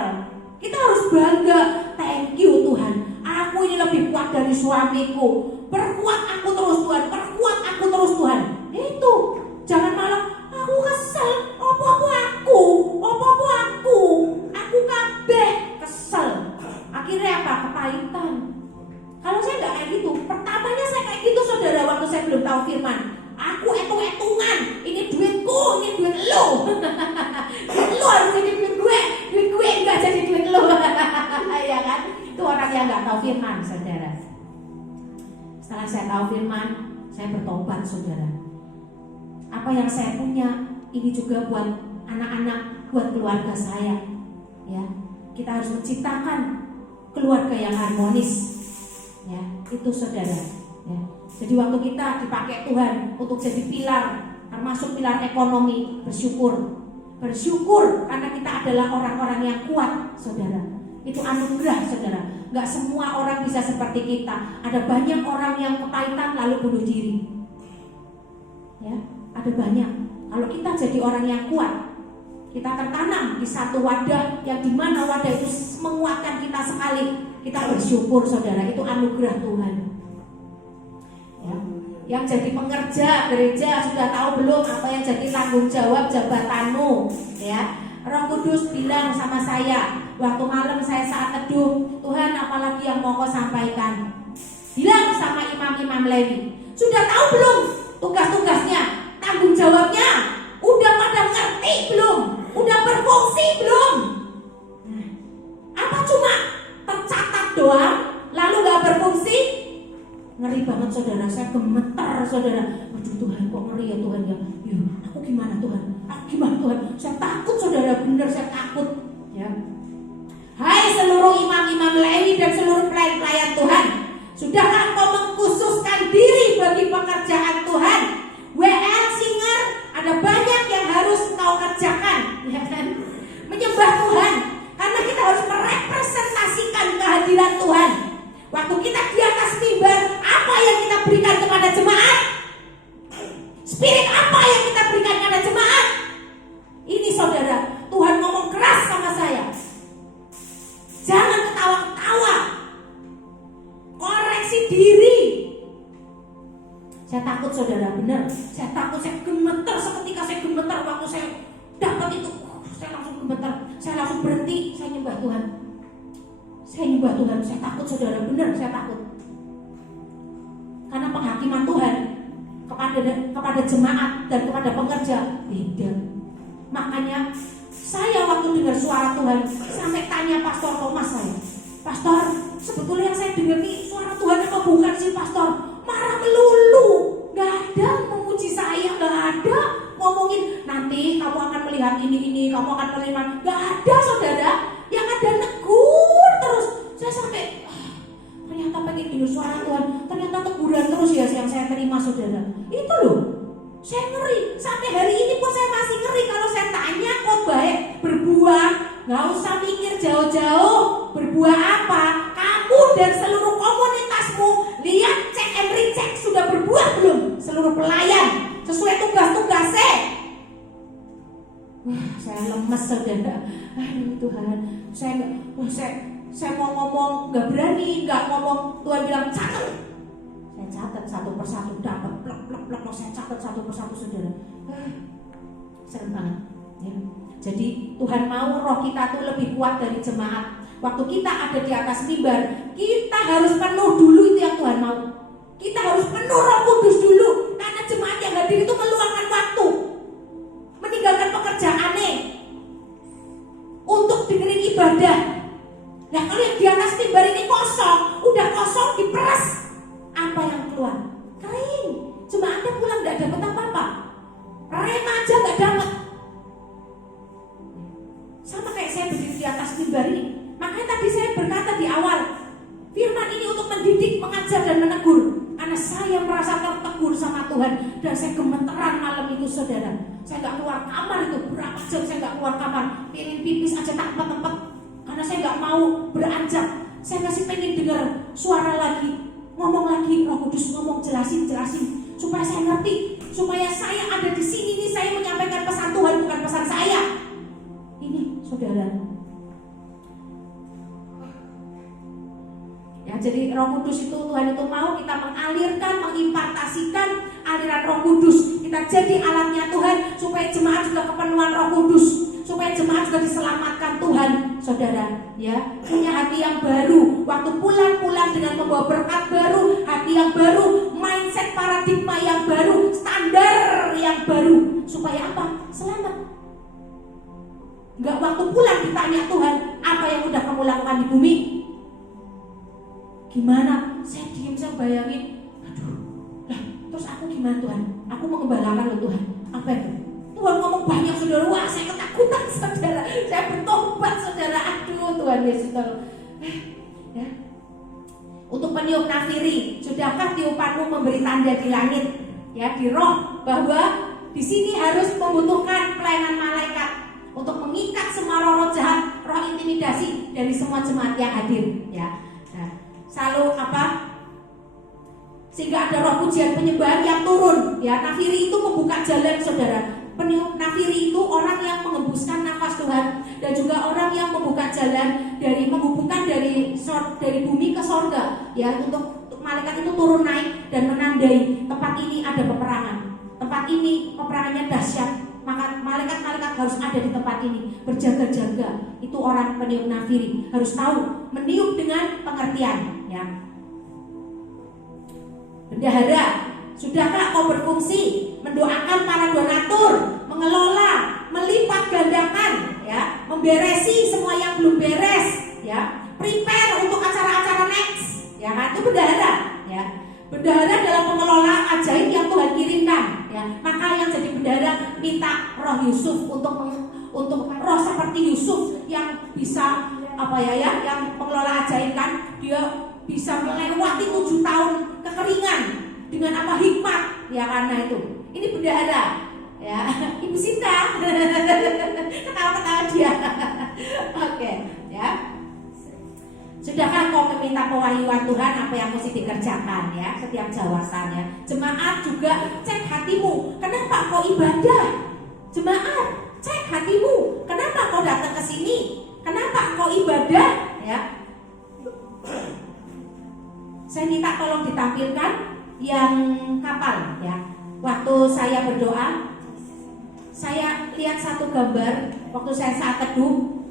Kita harus bangga. Thank you Tuhan, aku ini lebih kuat dari suamiku. Perkuat aku terus Tuhan, aja belum tahu firman. Aku hitung-hitungan, ini duitku, ini duit lo. Duit lo harus jadi duit gue enggak jadi duit lo. Ya kan? Itu orang yang nggak tahu firman, saudara. Setelah saya tahu firman, saya bertobat, saudara. Apa yang saya punya ini juga buat anak-anak, buat keluarga saya. Ya, kita harus menciptakan keluarga yang harmonis. Ya, itu saudara. Ya. Jadi waktu kita dipakai Tuhan untuk jadi pilar, termasuk pilar ekonomi, bersyukur karena kita adalah orang-orang yang kuat, saudara. Itu anugerah, saudara. Gak semua orang bisa seperti kita. Ada banyak orang yang kepahitan lalu bunuh diri. Ya, ada banyak. Kalau kita jadi orang yang kuat, kita tertanam di satu wadah yang dimana wadah itu menguatkan kita sekali. Kita bersyukur, saudara. Itu anugerah Tuhan. Ya. Yang jadi pengerja gereja sudah tahu belum apa yang jadi tanggung jawab jabatanmu? Ya, Roh Kudus bilang sama saya waktu malam saya saat teduh, Tuhan apalagi yang mau kau sampaikan? Bilang sama imam-imam Lewi, sudah tahu belum tugas-tugasnya, tanggung jawabnya? Udah pada ngerti belum? Udah berfungsi belum? Nah, apa cuma tercatat doang lalu gak berfungsi? Ngeri banget, saudara. Saya gemetar, saudara. Aduh Tuhan, kok ngeri ya Tuhan ya. Ya, aku gimana Tuhan? Aku gimana Tuhan? Saya takut, saudara. Benar, saya takut. Ya. Hai seluruh imam-imam Lewi dan seluruh pelayan-pelayan Tuhan, sudahkah engkau mengkhususkan diri bagi pekerjaan Tuhan? WL Singer, ada banyak yang harus engkau kerjakan, ya kan? Menyembah Tuhan, karena kita harus merepresentasikan kehadiran Tuhan. Waktu kita di atas mimbar, apa yang kita berikan kepada jemaat? Spirit apa yang kita berikan kepada jemaat? Ini saudara, Tuhan ngomong keras sama saya. Jangan ketawa-ketawa. Koreksi diri. Saya takut, saudara, benar. Saya takut, saya gemetar. Seketika saya gemetar waktu saya dapat itu. Saya langsung gemetar. Saya langsung berhenti. Saya nyembah Tuhan. Saya nyembah Tuhan, saya takut, saudara, benar saya takut. Karena penghakiman Tuhan kepada jemaat dan kepada pekerja beda. Makanya saya waktu dengar suara Tuhan sampai tanya Pastor Thomas saya, Pastor, sebetulnya yang saya dengar nih suara Tuhan apa bukan sih Pastor? Marah melulu, gak ada memuji saya, gak ada ngomongin nanti kamu akan melihat ini, kamu akan melihat, gak ada, saudara. Yang ada negur terus. Saya sampai ternyata pengen dengar suara Tuhan, ternyata teguran terus ya yang saya terima, saudara. Itu loh, saya ngeri. Sampai hari ini pun saya masih ngeri. Kalau saya tanya kok baik berbuah, gak usah mikir jauh-jauh. Berbuah apa? Kamu dan seluruh komunitasmu lihat, cek and recheck, sudah berbuah belum? Seluruh pelayan sesuai tugas-tugasnya. Wah, saya lemes, saudara. Aduh Tuhan, saya mau ngomong nggak berani, nggak ngomong. Tuhan bilang catat. Saya catat satu persatu, dapat plek. Saya catat satu persatu, saudara. Serem banget. Ya. Jadi Tuhan mau roh kita tuh lebih kuat dari jemaat. Waktu kita ada di atas mimbar, kita harus penuh dulu, itu yang Tuhan mau. Kita harus penuh Roh Kudus dulu, karena jemaat yang hadir itu meluangkan waktu, meninggalkan pekerjaannya untuk dengerin ibadah. Nah kalau yang di atas mimbar ini kosong, udah kosong diperas, apa yang keluar? Kering. Jemaatnya pulang gak dapat apa-apa, remaja gak dapat. Sama kayak saya berdiri di atas mimbar ini. Makanya tadi saya berkata di awal, firman ini untuk mendidik, mengajar dan menegur. Karena saya merasa tertegur sama Tuhan, dan saya gemeteran malam itu, saudara. Saya gak keluar kamar itu, berapa jam saya gak keluar kamar. Pengen pipis aja tak tempat-tempat, karena saya gak mau beranjak. Saya masih pengen dengar suara lagi, ngomong lagi, Roh Kudus ngomong, jelasin, supaya saya ngerti, supaya saya ada di sini nih, saya menyampaikan pesan Tuhan, bukan pesan saya. Ini, saudara. Ya, jadi Roh Kudus itu, Tuhan itu mau kita mengalirkan, mengimpartasikan aliran Roh Kudus. Kita jadi alatnya Tuhan, supaya jemaat juga kepenuhan Roh Kudus, supaya jemaat juga diselamatkan Tuhan, saudara. Ya, punya hati yang baru. Waktu pulang dengan membawa berkat baru, hati yang baru, mindset para paradigma yang baru, standar yang baru. Supaya apa? Selamat. Enggak waktu pulang ditanya Tuhan, apa yang udah kamu lakukan di bumi? Gimana? Saya diem, saya bayangin, aduh, lah terus aku gimana Tuhan? Aku mengembalakan loh Tuhan. Apa itu? Tuhan ngomong banyak saudara, wah saya ketakutan saudara, saya bertobat saudara, aduh Tuhan Yesus tolong. Ya. Untuk peniup nafiri, sudahkah tiupanmu memberi tanda di langit, ya di roh, bahwa di sini harus membutuhkan pelayanan malaikat untuk mengikat semua roh jahat, roh intimidasi dari semua jemaat yang hadir, ya. Nah, selalu apa? Sehingga ada roh pujian penyembahan yang turun, ya. Nafiri itu membuka jalan saudara. Peniup nafiri itu orang yang mengembuskan nafas Tuhan dan juga orang yang membuka jalan dari menghubungkan dari bumi ke sorga, ya, untuk malaikat itu turun naik dan menandai tempat ini ada peperangan, tempat ini peperangannya dahsyat, maka malaikat-malaikat harus ada di tempat ini berjaga-jaga. Itu orang peniup nafiri harus tahu meniup dengan pengertian, ya. Bendahara, sudahkah kau berfungsi mendoakan para donatur, mengelola, melipat gandakan, ya, memberesi semua yang belum beres, ya, prepare untuk acara-acara next, ya kan? Itu bendahara, ya. Bendahara dalam pengelola ajaib yang Tuhan kirimkan, ya. Maka yang jadi bendahara minta roh Yusuf untuk roh seperti Yusuf yang bisa apa ya, yang pengelola ajaib kan, dia bisa melewati 7 tahun kekeringan dengan apa hikmat, ya, karena itu. Ini bendahara, ya. Ibu Sinta ketawa-ketawa dia. Oke, ya. Sudahkah kau meminta pewahyuan Tuhan apa yang mesti dikerjakan, ya, setiap jawatannya. Jemaat juga cek hatimu, kenapa kau ibadah? Jemaat cek hatimu, kenapa kau datang ke sini? Kenapa kau ibadah, ya? Saya minta tolong ditampilkan yang kapal, ya. Waktu saya berdoa, saya lihat satu gambar. Waktu saya saat teduh,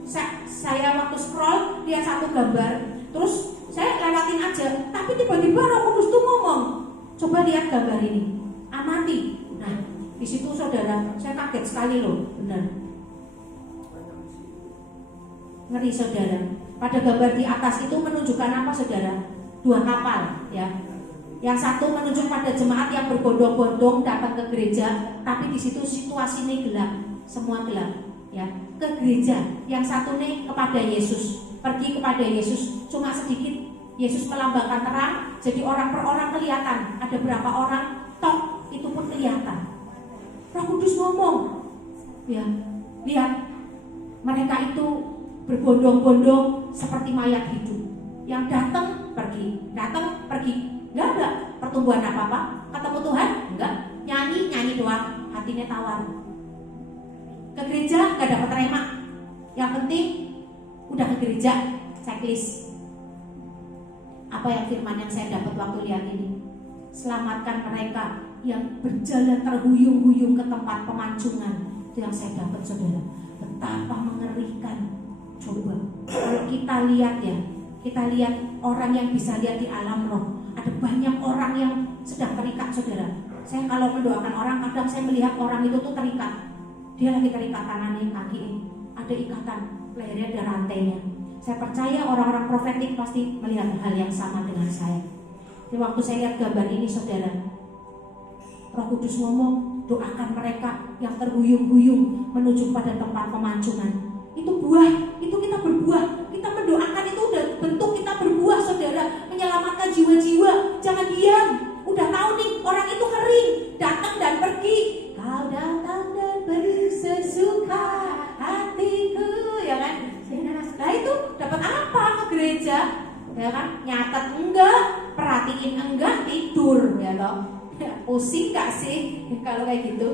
saya waktu scroll lihat satu gambar, terus saya lewatin aja. Tapi tiba-tiba Roh Kudus tuh ngomong, coba lihat gambar ini, amati. Nah, di situ saudara, saya kaget sekali loh, benar. Ngeri saudara. Pada gambar di atas itu menunjukkan apa saudara? 2 kapal, ya. Yang satu menunjuk pada jemaat yang berbondong-bondong datang ke gereja, tapi di situ situasinya gelap, semua gelap, ya. Ke gereja. Yang satu nih kepada Yesus, pergi kepada Yesus, cuma sedikit. Yesus melambangkan terang, jadi orang per orang kelihatan. Ada berapa orang, tok, itu pun kelihatan. Roh Kudus ngomong, ya, lihat, mereka itu berbondong-bondong seperti mayat hidup. Yang datang pergi, Enggak ada pertumbuhan apa-apa. Ketemu Tuhan, enggak. Nyanyi doang, hatinya tawar. Ke gereja enggak dapat rema. Yang penting udah ke gereja, checklist. Apa yang firman yang saya dapat waktu lihat ini? Selamatkan mereka yang berjalan terhuyung-huyung ke tempat pemancingan. Itu yang saya dapat saudara. Betapa mengerikan. Coba kalau kita lihat, ya, kita lihat orang yang bisa lihat di alam roh. Ada banyak orang yang sedang terikat saudara. Saya kalau mendoakan orang, kadang saya melihat orang itu tuh terikat. Dia lagi terikat tangannya, kaki, ada ikatan, lehernya ada rantainya. Saya percaya orang-orang profetik pasti melihat hal yang sama dengan saya. Di waktu saya lihat gambar ini saudara, Roh Kudus ngomong, doakan mereka yang terhuyung-huyung menuju pada tempat pemancingan. Itu buah, itu kita berbuah. Kita mendoakan itu udah bentuk kita berbuah saudara, menyelamatkan jiwa-jiwa. Jangan diam. Udah tahu nih orang itu kering, datang dan pergi. Kau datang dan bersesuka hatiku, ya kan? Nah itu dapat apa ke gereja? Ya kan? Nyatet enggak, perhatiin enggak, tidur, ya toh. Pusing gak sih kalau kayak gitu?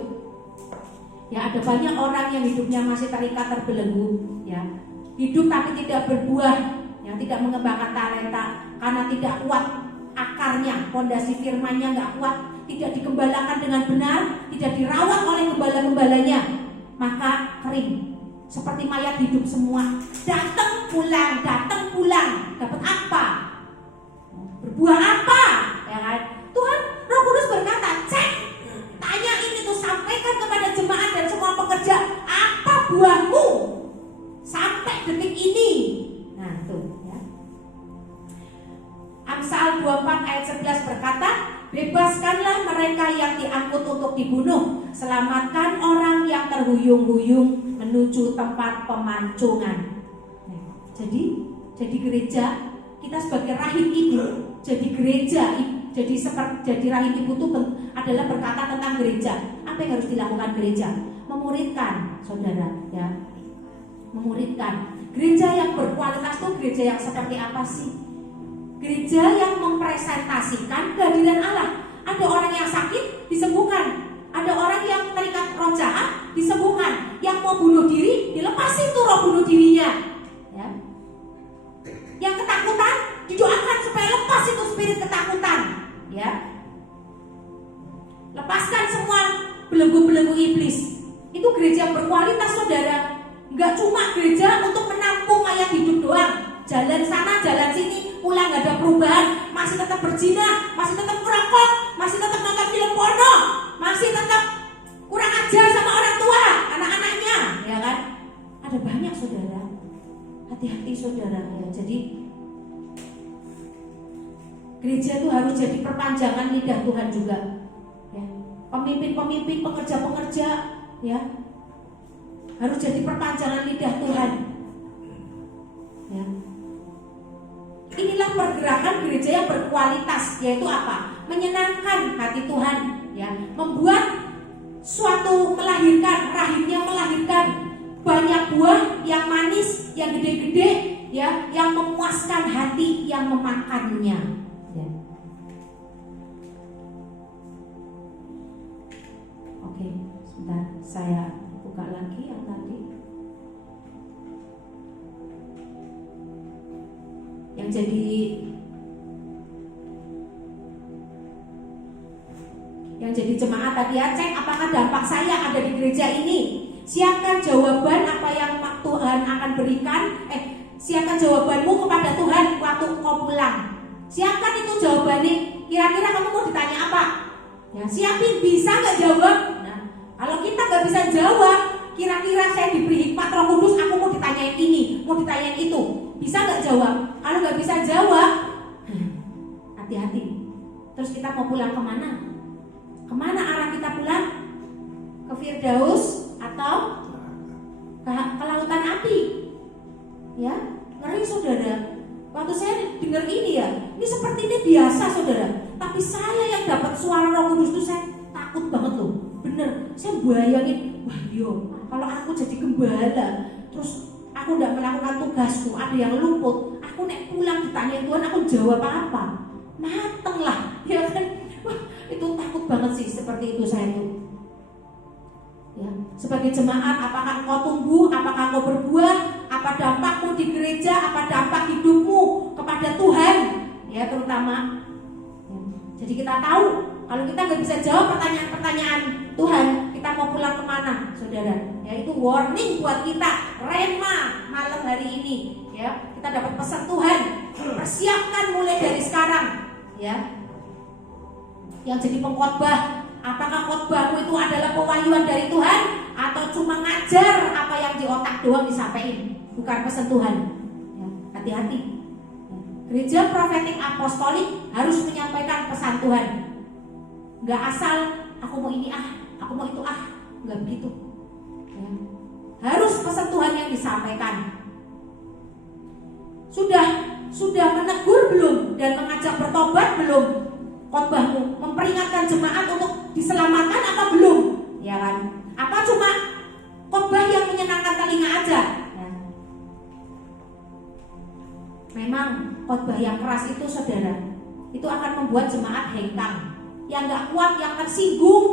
Ya ada banyak orang yang hidupnya masih terikat terbelenggu, ya. Hidup tapi tidak berbuah, yang tidak mengembangkan talenta karena tidak kuat akarnya, fondasi firman-nya nggak kuat, tidak dikembalakan dengan benar, tidak dirawat oleh gembala-gembalanya, maka kering seperti mayat hidup semua. Datang pulang, dapat apa? Berbuah apa? Ya kan? Tuhan Roh Kudus berkata, dibunuh. Selamatkan orang yang terhuyung-huyung menuju tempat pemancongan. Jadi gereja, kita sebagai rahim ibu, jadi gereja, jadi rahim ibu itu adalah berkata tentang gereja. Apa yang harus dilakukan gereja? Memuridkan, saudara, ya, memuridkan. Gereja yang berkualitas itu gereja yang seperti apa sih? Gereja yang mempresentasikan kehadiran Allah. Ada orang yang sakit disembuhkan, ada orang yang terikat roh jahat disembuhkan, yang mau bunuh diri dilepasin tuh roh bunuh dirinya, ya. Yang ketakutan didoakan supaya lepas itu spirit ketakutan, ya. Lepaskan semua belenggu-belenggu iblis. Itu gereja yang berkualitas, saudara. Enggak cuma gereja untuk menampung mayat hidup doang, jalan sana jalan sini, pulang nggak ada perubahan, masih tetap berzina, masih tetap merokok, masih tetap nonton film porno, masih tetap kurang ajar sama orang tua, anak-anaknya, ya kan? Ada banyak, saudara. Hati-hati, saudara, ya. Jadi gereja itu harus jadi perpanjangan lidah Tuhan juga, ya. Pemimpin-pemimpin, pekerja-pekerja, ya, harus jadi perpanjangan lidah Tuhan, ya. Inilah pergerakan gereja yang berkualitas, yaitu apa? Menyenangkan hati Tuhan, ya, membuat suatu melahirkan, rahimnya melahirkan banyak buah yang manis, yang gede-gede, ya, yang memuaskan hati yang memakannya, ya. Oke, sebentar saya buka lagi yang tadi. Yang jadi jemaat tadi, ya, cek apakah dampak saya ada di gereja ini. Siapkan jawaban apa yang Tuhan akan berikan. Siapkan jawabanmu kepada Tuhan waktu kau pulang. Siapkan itu jawabannya. Kira-kira kamu mau ditanya apa? Ya, siapin, bisa nggak jawab? Nah, kalau kita nggak bisa jawab, kira-kira saya diberi hikmat Roh Kudus, aku mau ditanyain ini, mau ditanyain itu, bisa nggak jawab? Kalau nggak bisa jawab, hati-hati. Terus kita mau pulang kemana? Kemana arah kita pulang? Ke Firdaus atau ke lautan api? Ya, ngeri, saudara. Waktu saya dengar ini, ya, ini sepertinya biasa, saudara. Tapi saya yang dapat suara Roh Kudus itu saya takut banget loh. Bener, saya bayangin, wah yo, kalau aku jadi gembala, terus aku tidak melakukan tugasku, ada yang luput, aku nek pulang ditanya Tuhan, aku jawab apa? Mateng lah, ya kan? Wah, itu takut banget sih, seperti itu saya tuh. Ya, sebagai jemaat, apakah engkau tumbuh, apakah engkau berbuah, apa dampakmu di gereja, apa dampak hidupmu kepada Tuhan, ya, terutama. Ya, jadi kita tahu, kalau kita nggak bisa jawab pertanyaan-pertanyaan Tuhan, kita mau pulang kemana, saudara? Ya, itu warning buat kita, rema malam hari ini, ya. Kita dapat pesan Tuhan, persiapkan mulai dari sekarang, ya. Yang jadi pengkhotbah, apakah khotbahmu itu adalah pewahyuan dari Tuhan atau cuma ngajar apa yang di otak doang disampaikan, bukan pesan Tuhan, ya. Hati-hati. Gereja profetik apostolik harus menyampaikan pesan Tuhan. Nggak asal aku mau ini aku mau itu nggak begitu, ya. Harus pesan Tuhan yang disampaikan. Sudah menegur belum dan mengajak bertobat belum khotbahmu? Memperingatkan jemaat untuk diselamatkan apa belum? Ya kan? Apa cuma khotbah yang menyenangkan telinga aja? Ya. Memang khotbah yang keras itu, saudara, itu akan membuat jemaat hengkang. Yang gak kuat, yang tersinggung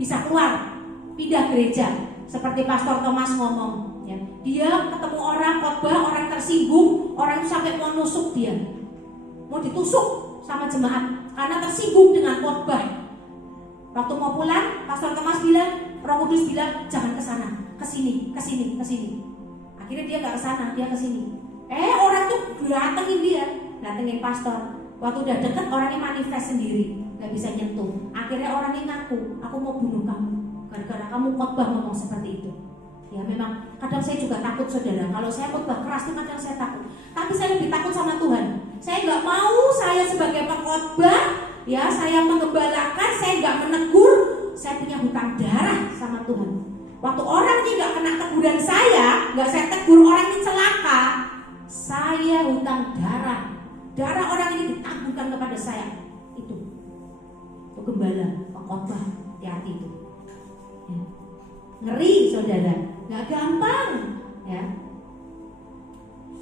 bisa keluar, pindah gereja. Seperti Pastor Thomas ngomong, ya. Dia ketemu orang khotbah, orang tersinggung, orang itu sampai mau nusuk dia, mau ditusuk sama jemaat karena tersinggung dengan khotbah. Waktu mau pulang, Pastor Thomas bilang, Roh Kudus bilang, jangan ke sana, ke sini, ke sini, ke sini. Akhirnya dia nggak ke sana, dia ke sini. Orang tuh datengin pastor. Waktu udah deket, orangnya manifest sendiri, nggak bisa nyentuh. Akhirnya orangnya ngaku, aku mau bunuh kamu gara-gara kamu khotbah ngomong seperti itu. Ya, memang kadang saya juga takut, saudara. Kalau saya khotbah keras tuh kadang saya takut. Tapi saya lebih takut sama Tuhan. Saya nggak mau saya sebagai pengkhotbah, ya, saya mengembalakan, saya nggak menegur. Saya punya hutang darah sama Tuhan. Waktu orang ini gak kena teguran saya, gak saya tegur, orang ini celaka, saya hutang darah. Darah orang ini ditanggungan kepada saya. Itu gembala, pengkhotbah, hati-hati itu. Ya. Ngeri saudara, gak gampang ya.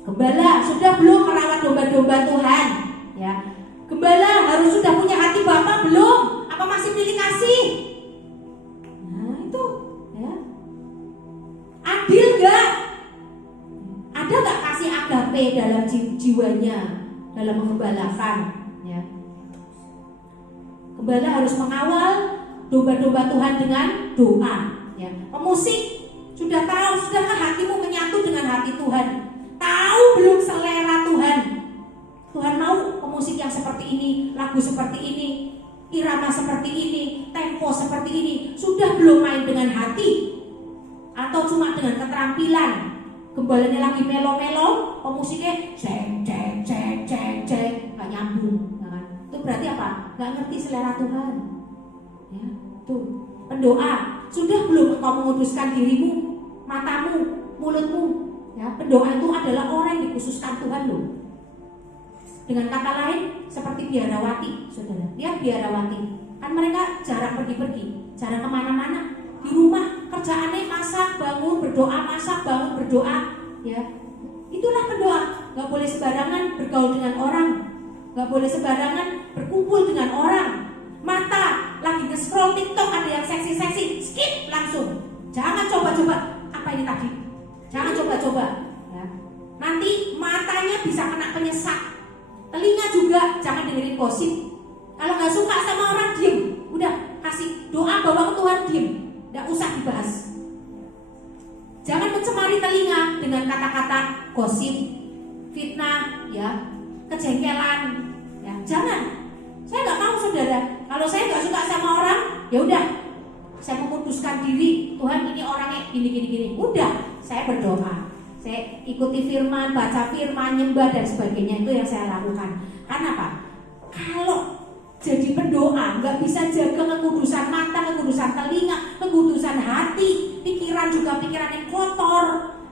Gembala sudah belum merawat domba-domba Tuhan ya. Gembala harus sudah punya hati Bapa belum? Apa masih pilih kasih? Nah itu ya. Adil gak? Ada gak kasih agape dalam jiwanya dalam mengembalakan ya. Gembala harus mengawal domba-domba Tuhan dengan doa ya. Pemusik sudah tahu, sudahkah hatimu menyatu dengan hati Tuhan? Tahu belum selera Tuhan? Tuhan mau pemusik yang seperti ini, lagu seperti ini, irama seperti ini, tempo seperti ini. Sudah belum main dengan hati? Atau cuma dengan keterampilan? Gembalanya lagi melo-melo, pemusiknya cek cek cek cek cek, gak nyambung kan? Itu berarti apa? Gak ngerti selera Tuhan ya. Tuh, pendoa, sudah belum engkau menguduskan dirimu, matamu, mulutmu ya. Pendoa itu adalah orang yang dikhususkan Tuhan loh. Dengan kata lain seperti biarawati, saudara. Lihat biarawati, kan mereka jarang pergi-pergi, jarang kemana-mana. Di rumah kerjaannya masak, bangun, berdoa, masak, bangun, berdoa ya. Itulah pendoa. Gak boleh sembarangan bergaul dengan orang, gak boleh sembarangan berkumpul dengan orang. Mata lagi nge-scroll TikTok, ada yang seksi-seksi, skip langsung. Jangan coba-coba apa ini tadi. Jangan coba-coba ya. Nanti matanya bisa kena penyesat. Telinga juga jangan dengerin gosip. Kalau gak suka sama orang, diem. Udah, kasih doa bawa ke Tuhan, diem. Gak usah dibahas. Jangan mencemari telinga dengan kata-kata gosip, fitnah ya, kejengkelan ya. Jangan. Saya gak mau saudara. Kalau saya gak suka sama orang, ya udah, saya menguduskan diri. Tuhan ini orangnya gini. Udah, saya berdoa, saya ikuti firman, baca firman, nyembah dan sebagainya. Itu yang saya lakukan. Karena apa? Kalau jadi pendoa nggak bisa jaga kekudusan mata, kekudusan telinga, kekudusan hati, pikiran juga pikiran yang kotor.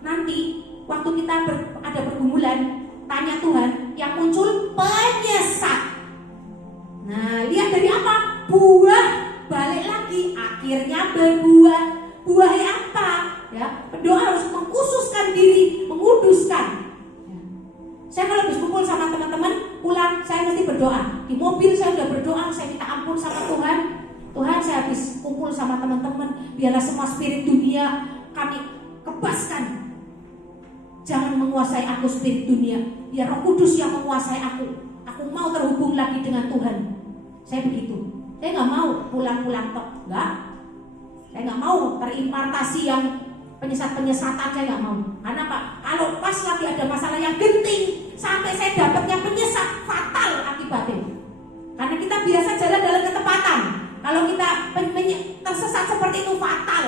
Nanti waktu kita ada pergumulan, tanya Tuhan, yang muncul penyesat. Nah, lihat dari apa? Buah, balik lagi, akhirnya berbuah. Buahnya apa? Ya, pendoa harus mengkhususkan diri, menguduskan. Ya. Saya kalau habis kumpul sama teman-teman, pulang saya mesti berdoa. Di mobil saya sudah berdoa, saya minta ampun sama Tuhan. Tuhan, saya habis kumpul sama teman-teman, biarlah semua spirit dunia kami kebaskan. Jangan menguasai aku spirit dunia, biar Roh Kudus yang menguasai aku. Aku mau terhubung lagi dengan Tuhan. Saya begitu. Saya nggak mau pulang-pulang tok, nggak. Saya nggak mau terimpartasi yang penyesat-penyesatan, saya nggak mau. Karena Pak, kalau pas lagi ada masalah yang genting, sampai saya dapatnya penyesat, fatal akibatnya. Karena kita biasa jalan dalam ketepatan. Kalau kita tersesat seperti itu fatal.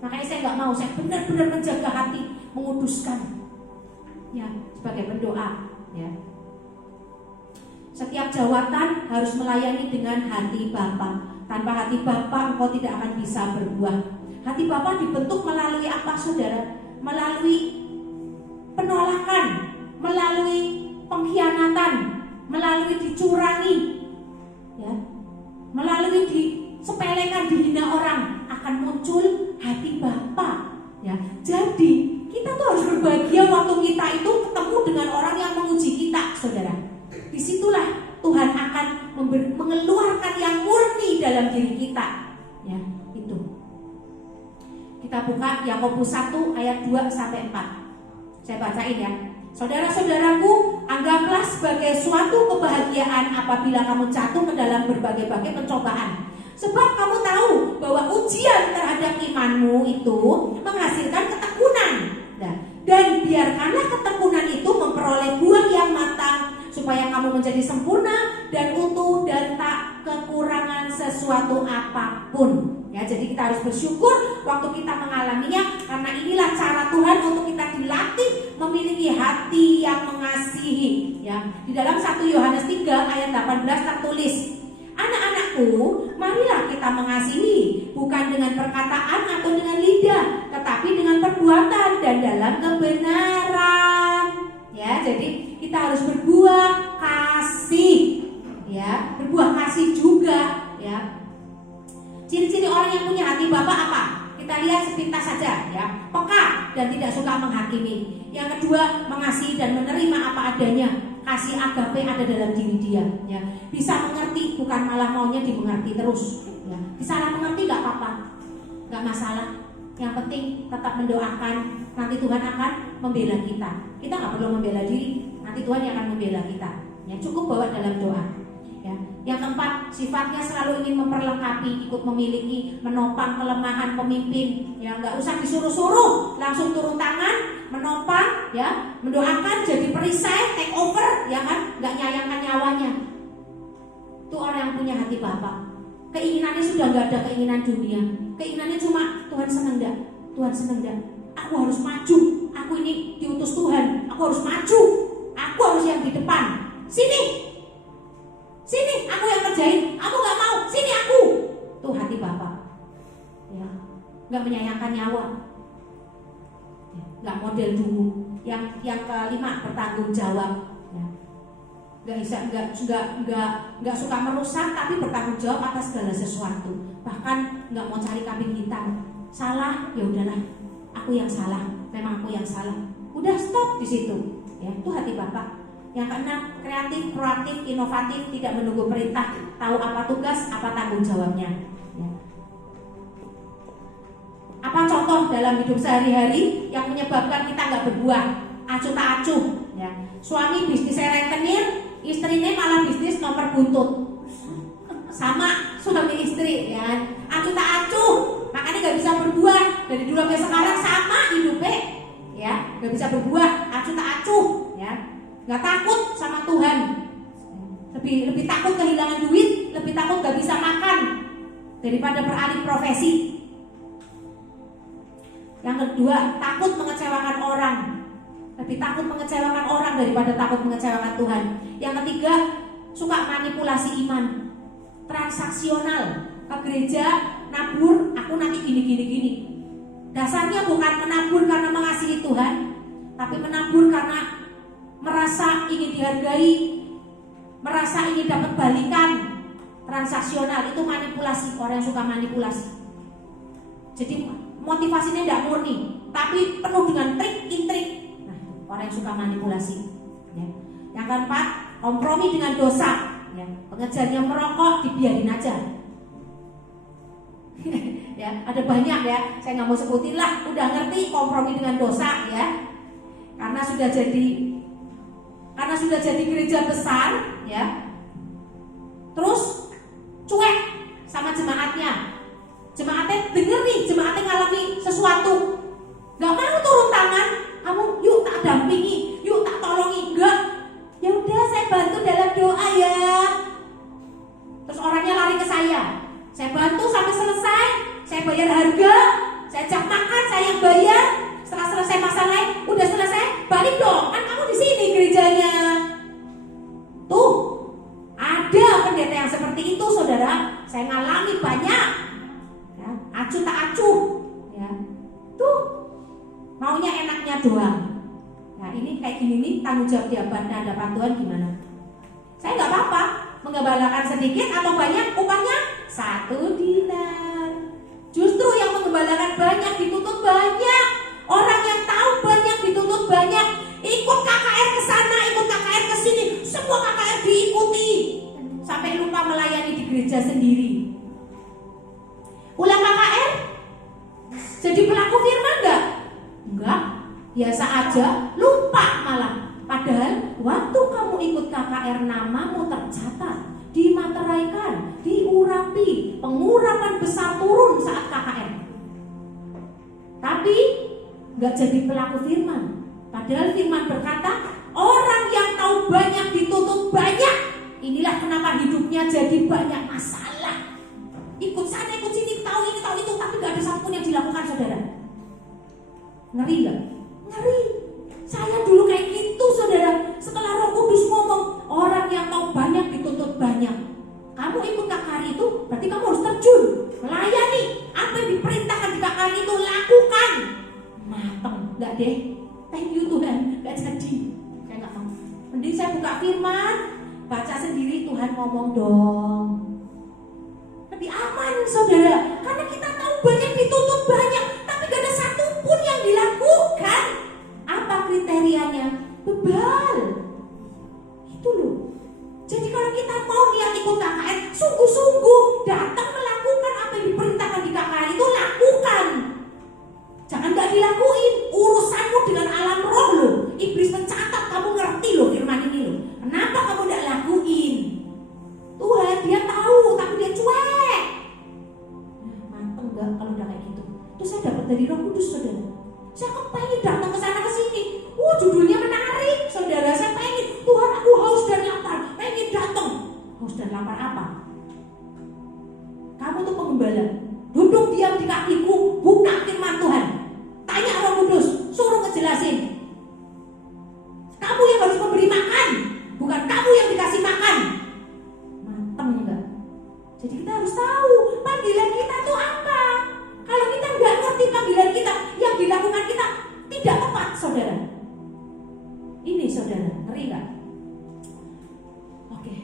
Makanya saya nggak mau. Saya benar-benar menjaga hati, menguduskan. Ya, sebagai pendoa. Ya. Setiap jawatan harus melayani dengan hati Bapa. Tanpa hati Bapa engkau tidak akan bisa berbuah. Hati Bapa dibentuk melalui apa saudara? Melalui penolakan, melalui pengkhianatan, melalui dicurangi, ya, melalui disepelekan, dihina orang, akan muncul hati Bapa. Ya, jadi kita tuh harus berbahagia waktu kita itu ketemu dengan orang yang menguji kita, saudara. Disitulah Tuhan akan mengeluarkan yang murni dalam diri kita. Ya, itu. Kita buka Yakobus 1 ayat 2 sampai 4. Saya bacain ya. Saudara-saudaraku, anggaplah sebagai suatu kebahagiaan apabila kamu jatuh ke dalam berbagai-bagai pencobaan. Sebab kamu tahu bahwa ujian terhadap imanmu itu menghasilkan ketekunan. Dan biarkanlah ketekunan itu memperoleh buah yang matang, supaya kamu menjadi sempurna dan utuh dan tak kekurangan sesuatu apapun. Ya, jadi kita harus bersyukur waktu kita mengalaminya, karena inilah cara Tuhan untuk kita dilatih memiliki hati yang mengasihi. Ya, di dalam 1 Yohanes 3 ayat 18 tertulis, anak-anakku, marilah kita mengasihi bukan dengan perkataan atau dengan lidah, tetapi dengan perbuatan dan dalam kebenaran. Ya, jadi kita harus berbuah kasih. Ya, berbuah kasih juga. Ya. Ciri-ciri orang yang punya hati Bapa apa? Kita lihat sepintas saja, ya. Peka dan tidak suka menghakimi. Yang kedua, mengasihi dan menerima apa adanya. Kasih agape ada dalam diri dia, ya. Bisa mengerti, bukan malah maunya dimengerti terus, ya. Disalah mengerti nggak apa-apa, nggak masalah. Yang penting tetap mendoakan. Nanti Tuhan akan membela kita. Kita nggak perlu membela diri. Nanti Tuhan yang akan membela kita. Ya, cukup bawa dalam doa. Ya. Yang keempat, sifatnya selalu ingin memperlengkapi, ikut memiliki, menopang kelemahan pemimpin. Ya, nggak usah disuruh-suruh, langsung turun tangan, menopang, ya, mendoakan, jadi perisai, take over, ya kan, nggak nyayangkan nyawanya. Itu orang yang punya hati Bapa. Keinginannya sudah nggak ada keinginan dunia. Keinginannya cuma Tuhan senang dah, Tuhan senang dah. Aku harus maju, aku ini diutus Tuhan, aku harus maju, aku harus yang di depan. Sini. Sini, aku yang kerjain. Aku gak mau, sini aku. Tuh hati Bapak, ya, gak menyayangkan nyawa, ya, gak model dulu. Yang kelima, bertanggung jawab, ya. Gak suka merusak, tapi bertanggung jawab atas segala sesuatu. Bahkan gak mau cari kambing hitam. Salah, ya udahlah, aku yang salah. Memang aku yang salah. Udah stop di situ. Ya, itu hati Bapak. Yang keenam, kreatif, proaktif, inovatif, tidak menunggu perintah, tahu apa tugas, apa tanggung jawabnya. Ya. Apa contoh dalam hidup sehari-hari yang menyebabkan kita nggak berbuah? Acuh tak acuh. Ya. Suami bisnisnya rentenir, istrinya malah bisnis nomor buntut. Sama suami istri, ya. Acuh tak acuh, makanya nggak bisa berbuah. Dari dulu sampai sekarang sama hidupnya, ya, nggak bisa berbuah. Acuh tak acuh, ya. Gak takut sama Tuhan, lebih takut kehilangan duit, lebih takut gak bisa makan daripada beralih profesi. Yang kedua, takut mengecewakan orang, lebih takut mengecewakan orang daripada takut mengecewakan Tuhan. Yang ketiga, suka manipulasi iman, transaksional, ke gereja nabur, aku nanti gini. Dasarnya bukan menabur karena mengasihi Tuhan, tapi menabur karena merasa ingin dihargai, merasa ingin dapat balikan. Transaksional itu manipulasi, orang yang suka manipulasi. Jadi motivasinya tidak murni, tapi penuh dengan trik, intrik. Nah, orang yang suka manipulasi. Ya. Yang keempat, kompromi dengan dosa. Ya. Pengejarnya merokok, dibiarin aja. Ya, ada banyak ya, saya nggak mau sebutin lah. Udah ngerti kompromi dengan dosa, ya. Karena sudah jadi gereja besar, ya. Terus cuek sama jemaatnya. Jemaatnya denger nih, jemaatnya ngalami sesuatu, gak mau turun tangan. Kamu yuk tak dampingi, yuk tak tolongi. Enggak. Ya udah, saya bantu dalam doa ya. Terus orangnya lari ke saya bantu sampai selesai, saya bayar harga, saya ajak makan, saya yang bayar. Setelah selesai masalahnya, udah selesai, balik dong, kan kamu di sini gerejanya. Tuh, ada pendeta yang seperti itu, saudara. Saya ngalami banyak. Ya, acuh tak acuh. Ya, tuh maunya enaknya doang. Nah, ini kayak gini nih, tanggung jawab di hadapan Tuhan gimana? Saya nggak apa-apa menggembalakan sedikit atau banyak, upahnya 1 dinar. Justru yang menggembalakan banyak dituntut banyak. Orang yang tahu banyak dituntut banyak. Ikut KKR ke sana, ikut KKR ke sini, semua KKR diikuti sampai lupa melayani di gereja sendiri. Pulang KKR jadi pelaku firman enggak? Enggak, biasa aja, lupa malah. Padahal waktu kamu ikut KKR namamu tercatat, dimateraikan, diurapi, pengurapan besar turun saat KKR. Tapi enggak jadi pelaku firman. Padahal firman berkata, orang yang tahu banyak dituntut banyak. Inilah kenapa hidupnya jadi banyak masalah. Ikut sana, ikut sini, tahu ini, tahu itu, tapi gak ada satupun yang dilakukan, saudara. Ngeri gak? Ngeri. Saya dulu kayak gitu, saudara. Setelah Roh Kudus ngomong, orang yang tahu banyak dituntut banyak. Kamu ikut KKR itu, berarti kamu harus terjun, melayani. buka firman, baca sendiri, Tuhan ngomong dong. Lebih aman saudara, karena kita tahu banyak dituntut banyak, tapi gak ada satupun yang dilakukan. Apa kriterianya? Bebal. Itu loh. Jadi kalau kita mau niat ikut KKN, sungguh-sungguh datang melakukan apa yang diperintahkan di KKN itu, lakukan. Jangan gak dilakuin. Urusanmu dengan alam roh loh. Iblis mencatat, kamu ngerti loh firman ini loh. Kenapa kamu gak lakuin? Tuhan dia tahu, tapi dia cuek. Manteng gak kalau udah kayak gitu? Terus saya dapat dari Roh Kudus saudara. Saya kepengen datang ke sana ke sini. Judulnya menarik saudara. Saya pengen, Tuhan aku haus dan lapar, pengen datang. Haus dan lapar apa? Kamu tuh pengembala, duduk diam di kakiku, buka firman Tuhan. Tanya Roh Kudus, suruh ngejelasin. Kamu yang harus memberi makan, bukan kamu yang dikasih makan. Mateng enggak? Jadi kita harus tahu panggilan kita tuh apa. Kalau kita nggak ngerti panggilan kita, yang dilakukan kita tidak tepat saudara. Ini saudara, ngeri nggak? Oke.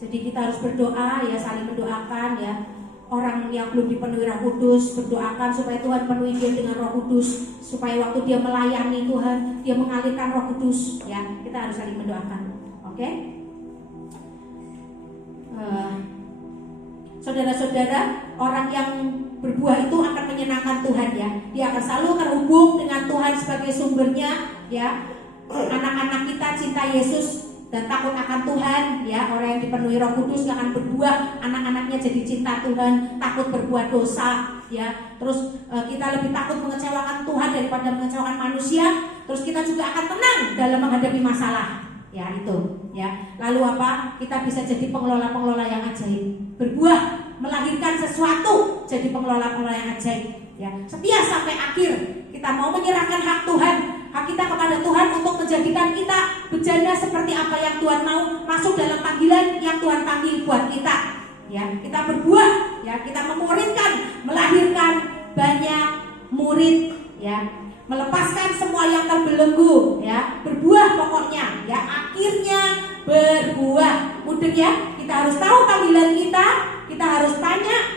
Jadi kita harus berdoa ya, saling mendoakan ya. Orang yang belum dipenuhi Roh Kudus, berdoakan supaya Tuhan penuhi dia dengan Roh Kudus, supaya waktu dia melayani Tuhan, dia mengalirkan Roh Kudus ya. Kita harus saling mendoakan. Oke? Saudara-saudara, orang yang berbuah itu akan menyenangkan Tuhan ya. Dia akan selalu terhubung dengan Tuhan sebagai sumbernya ya. Anak-anak kita cinta Yesus dan takut akan Tuhan ya. Orang yang dipenuhi Roh Kudus akan berbuah, anak-anaknya jadi cinta Tuhan, takut berbuat dosa ya. Terus kita lebih takut mengecewakan Tuhan daripada mengecewakan manusia. Terus kita juga akan tenang dalam menghadapi masalah ya, itu ya. Lalu apa? Kita bisa jadi pengelola-pengelola yang ajaib, berbuah, melahirkan sesuatu, jadi pengelola-pengelola yang ajaib ya. Setia sampai akhir. Kita mau menyerahkan hak Tuhan, hak kita kepada Tuhan untuk menjadikan kita berjana seperti apa yang Tuhan mau, masuk dalam panggilan yang Tuhan panggil buat kita ya. Kita berbuah ya, kita memuridkan, melahirkan banyak murid ya, melepaskan semua yang terbelenggu ya, berbuah pokoknya ya, akhirnya berbuah. Mudah ya, kita harus tahu panggilan kita harus tanya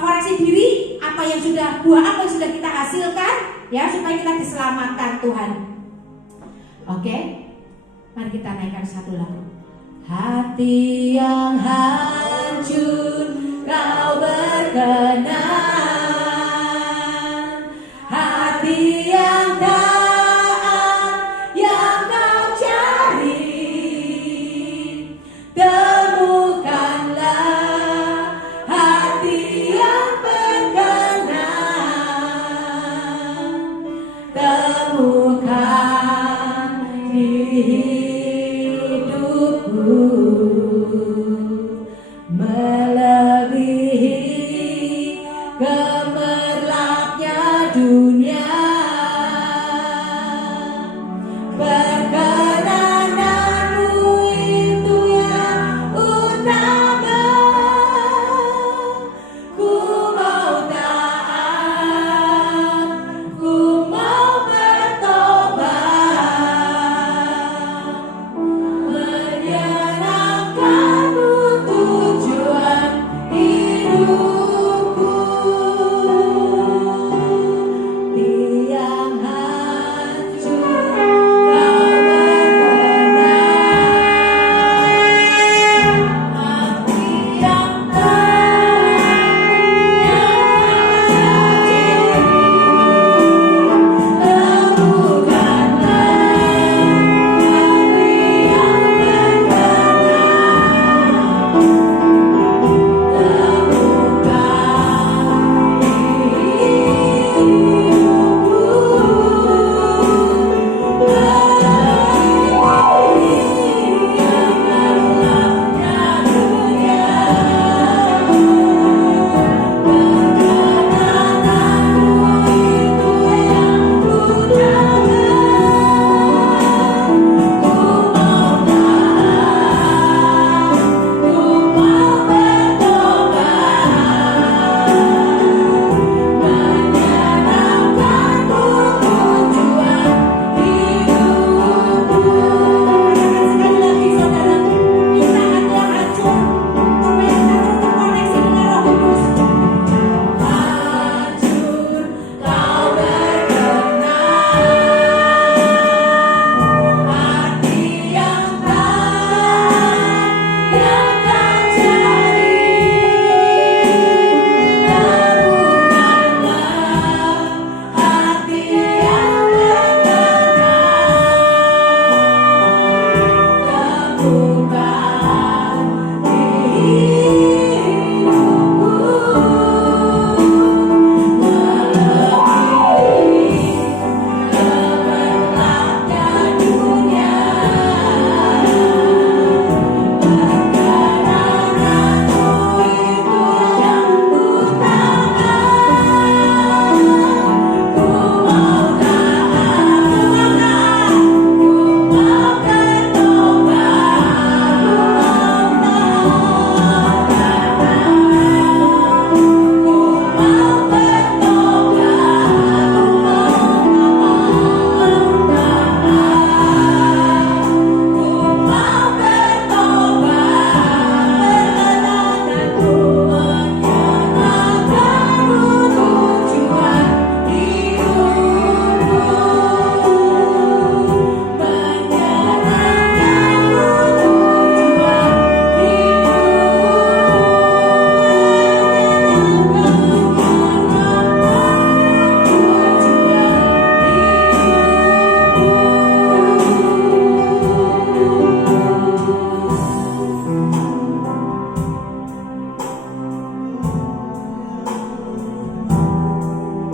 koreksi diri, apa yang sudah buah, apa yang sudah kita hasilkan ya, supaya kita diselamatkan Tuhan. Oke, mari kita naikkan satu lagu. Hati yang hancur kau berkenan, hati yang taat yang kau cari, temukanlah hati yang berkenan, temukan di hidupku melebihi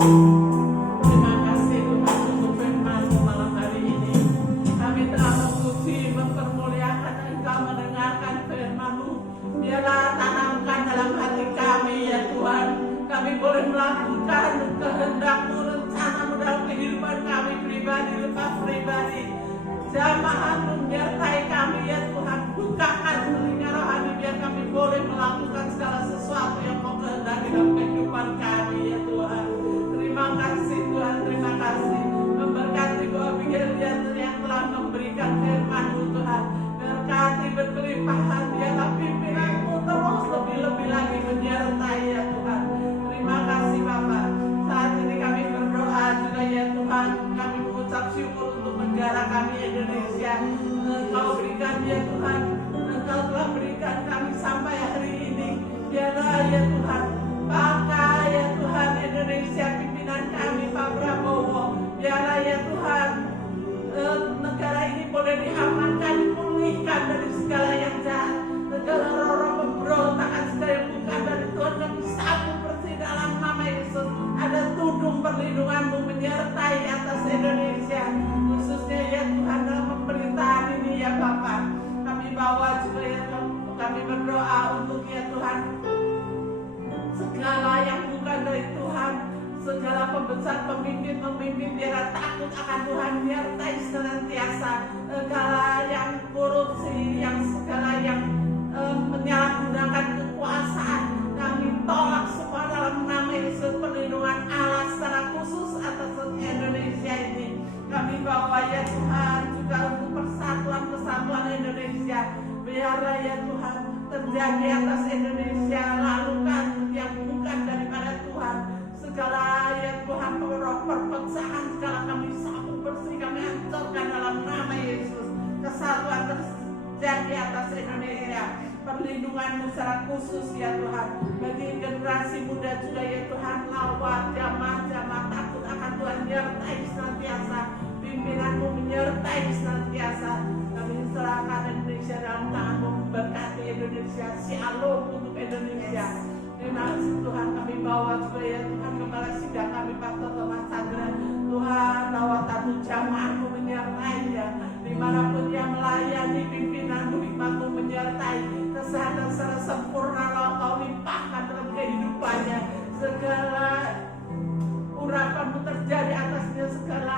Terima kasih Tuhan untuk firman-Mu malam hari ini. Kami telah memuji, mempermuliakan Engkau, mendengarkan firman-Mu. Biarlah tanamkan dalam hati kami ya Tuhan. Kami boleh melakukan kehendak-Mu, rencana-Mu dalam kehidupan kami pribadi, lepas pribadi. Jamaah-Mu menyertai kami ya Tuhan. Bukakan telinga rohani biar kami boleh melakukan segala sesuatu yang Kau kehendaki dalam kehidupan kami ya Tuhan. Terima kasih Tuhan, terima kasih. Memberkati Bu Abigail yang telah memberikan firman-Mu Tuhan. Berkati berkelimpahan biarlah pimpinan-Mu terus lebih-lebih lagi menyertai ya Tuhan. Terima kasih Bapak. Saat ini kami berdoa juga ya Tuhan. Kami mengucap syukur untuk negara kami Indonesia. Engkau berikan ya Tuhan. Engkau telah berikan kami sampai hari ini. Biarlah ya Tuhan. Pakai ya Tuhan Indonesia pimpinan kami Pak Prabowo. Biarlah ya Tuhan. Negara ini boleh diamankan, dipulihkan dari segala yang jahat. Segala roh-roh pemberontakan, segala yang bukan dari Tuhan kami sapu bersih dalam nama Yesus. Ada tudung perlindungan-Mu menyertai atas Indonesia, khususnya ya Tuhan dalam pemerintahan ini ya Bapak. Kami bawa juga ya Tuhan, kami berdoa untuk ya Tuhan segala yang bukan dari Tuhan, segala pembesar pemimpin biar takut akan Tuhan, menyertai senantiasa. Segala yang korupsi, yang segala yang menyalahgunakan kekuasaan, kami tolak semua dalam nama Yesus. Perlindungan Allah secara khusus atas Indonesia ini kami bawa ya Tuhan, juga untuk persatuan kesatuan Indonesia. Biar ya Tuhan terjadi atas Indonesia, lalukan yang bukan daripada Tuhan. Segala ya Tuhan roh perpecahan, segala kami sapu bersih, kami hancurkan dalam nama Yesus. Kesatuan terjadi atas Indonesia. Perlindungan-Mu secara khusus ya Tuhan bagi generasi muda juga ya Tuhan. Lawat jamaah takut akan Tuhan, menyertai senantiasa. Pimpinan-Mu menyertai senantiasa. Kami serahkan Indonesia dalam tangan-Mu, berkati Indonesia. Shalom untuk Indonesia. Terima kasih Tuhan. Kami bawa juga ya Tuhan kepala sidang kami Pastor Thomas Chandra. Tuhan rawatan jamaah-Mu menyertai ya. Dimanapun dia melayani, pimpinan-Mu hikmat-Mu menyertai. Kesehatan secara sempurna Kau limpahkan dalam kehidupannya. Segala urapan-Mu terjadi atasnya, segala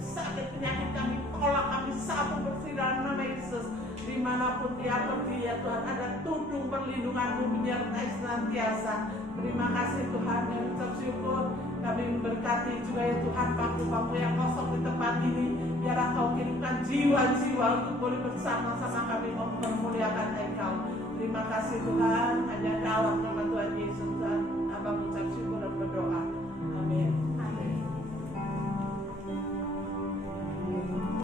sakit penyakit kami tolak, kami sapu bersih dalam nama Yesus. Dimanapun dia pergi ya Tuhan, ada tudung perlindungan-Mu menyertai senantiasa. Terima kasih Tuhan, yang ucap syukur. Kami memberkati juga ya Tuhan bangku-bangku yang kosong di tempat ini. Biarlah Kau kirimkan jiwa-jiwa untuk boleh bersama-sama kami mempermuliakan Engkau. Terima kasih Tuhan, hanya dalam nama Tuhan Yesus.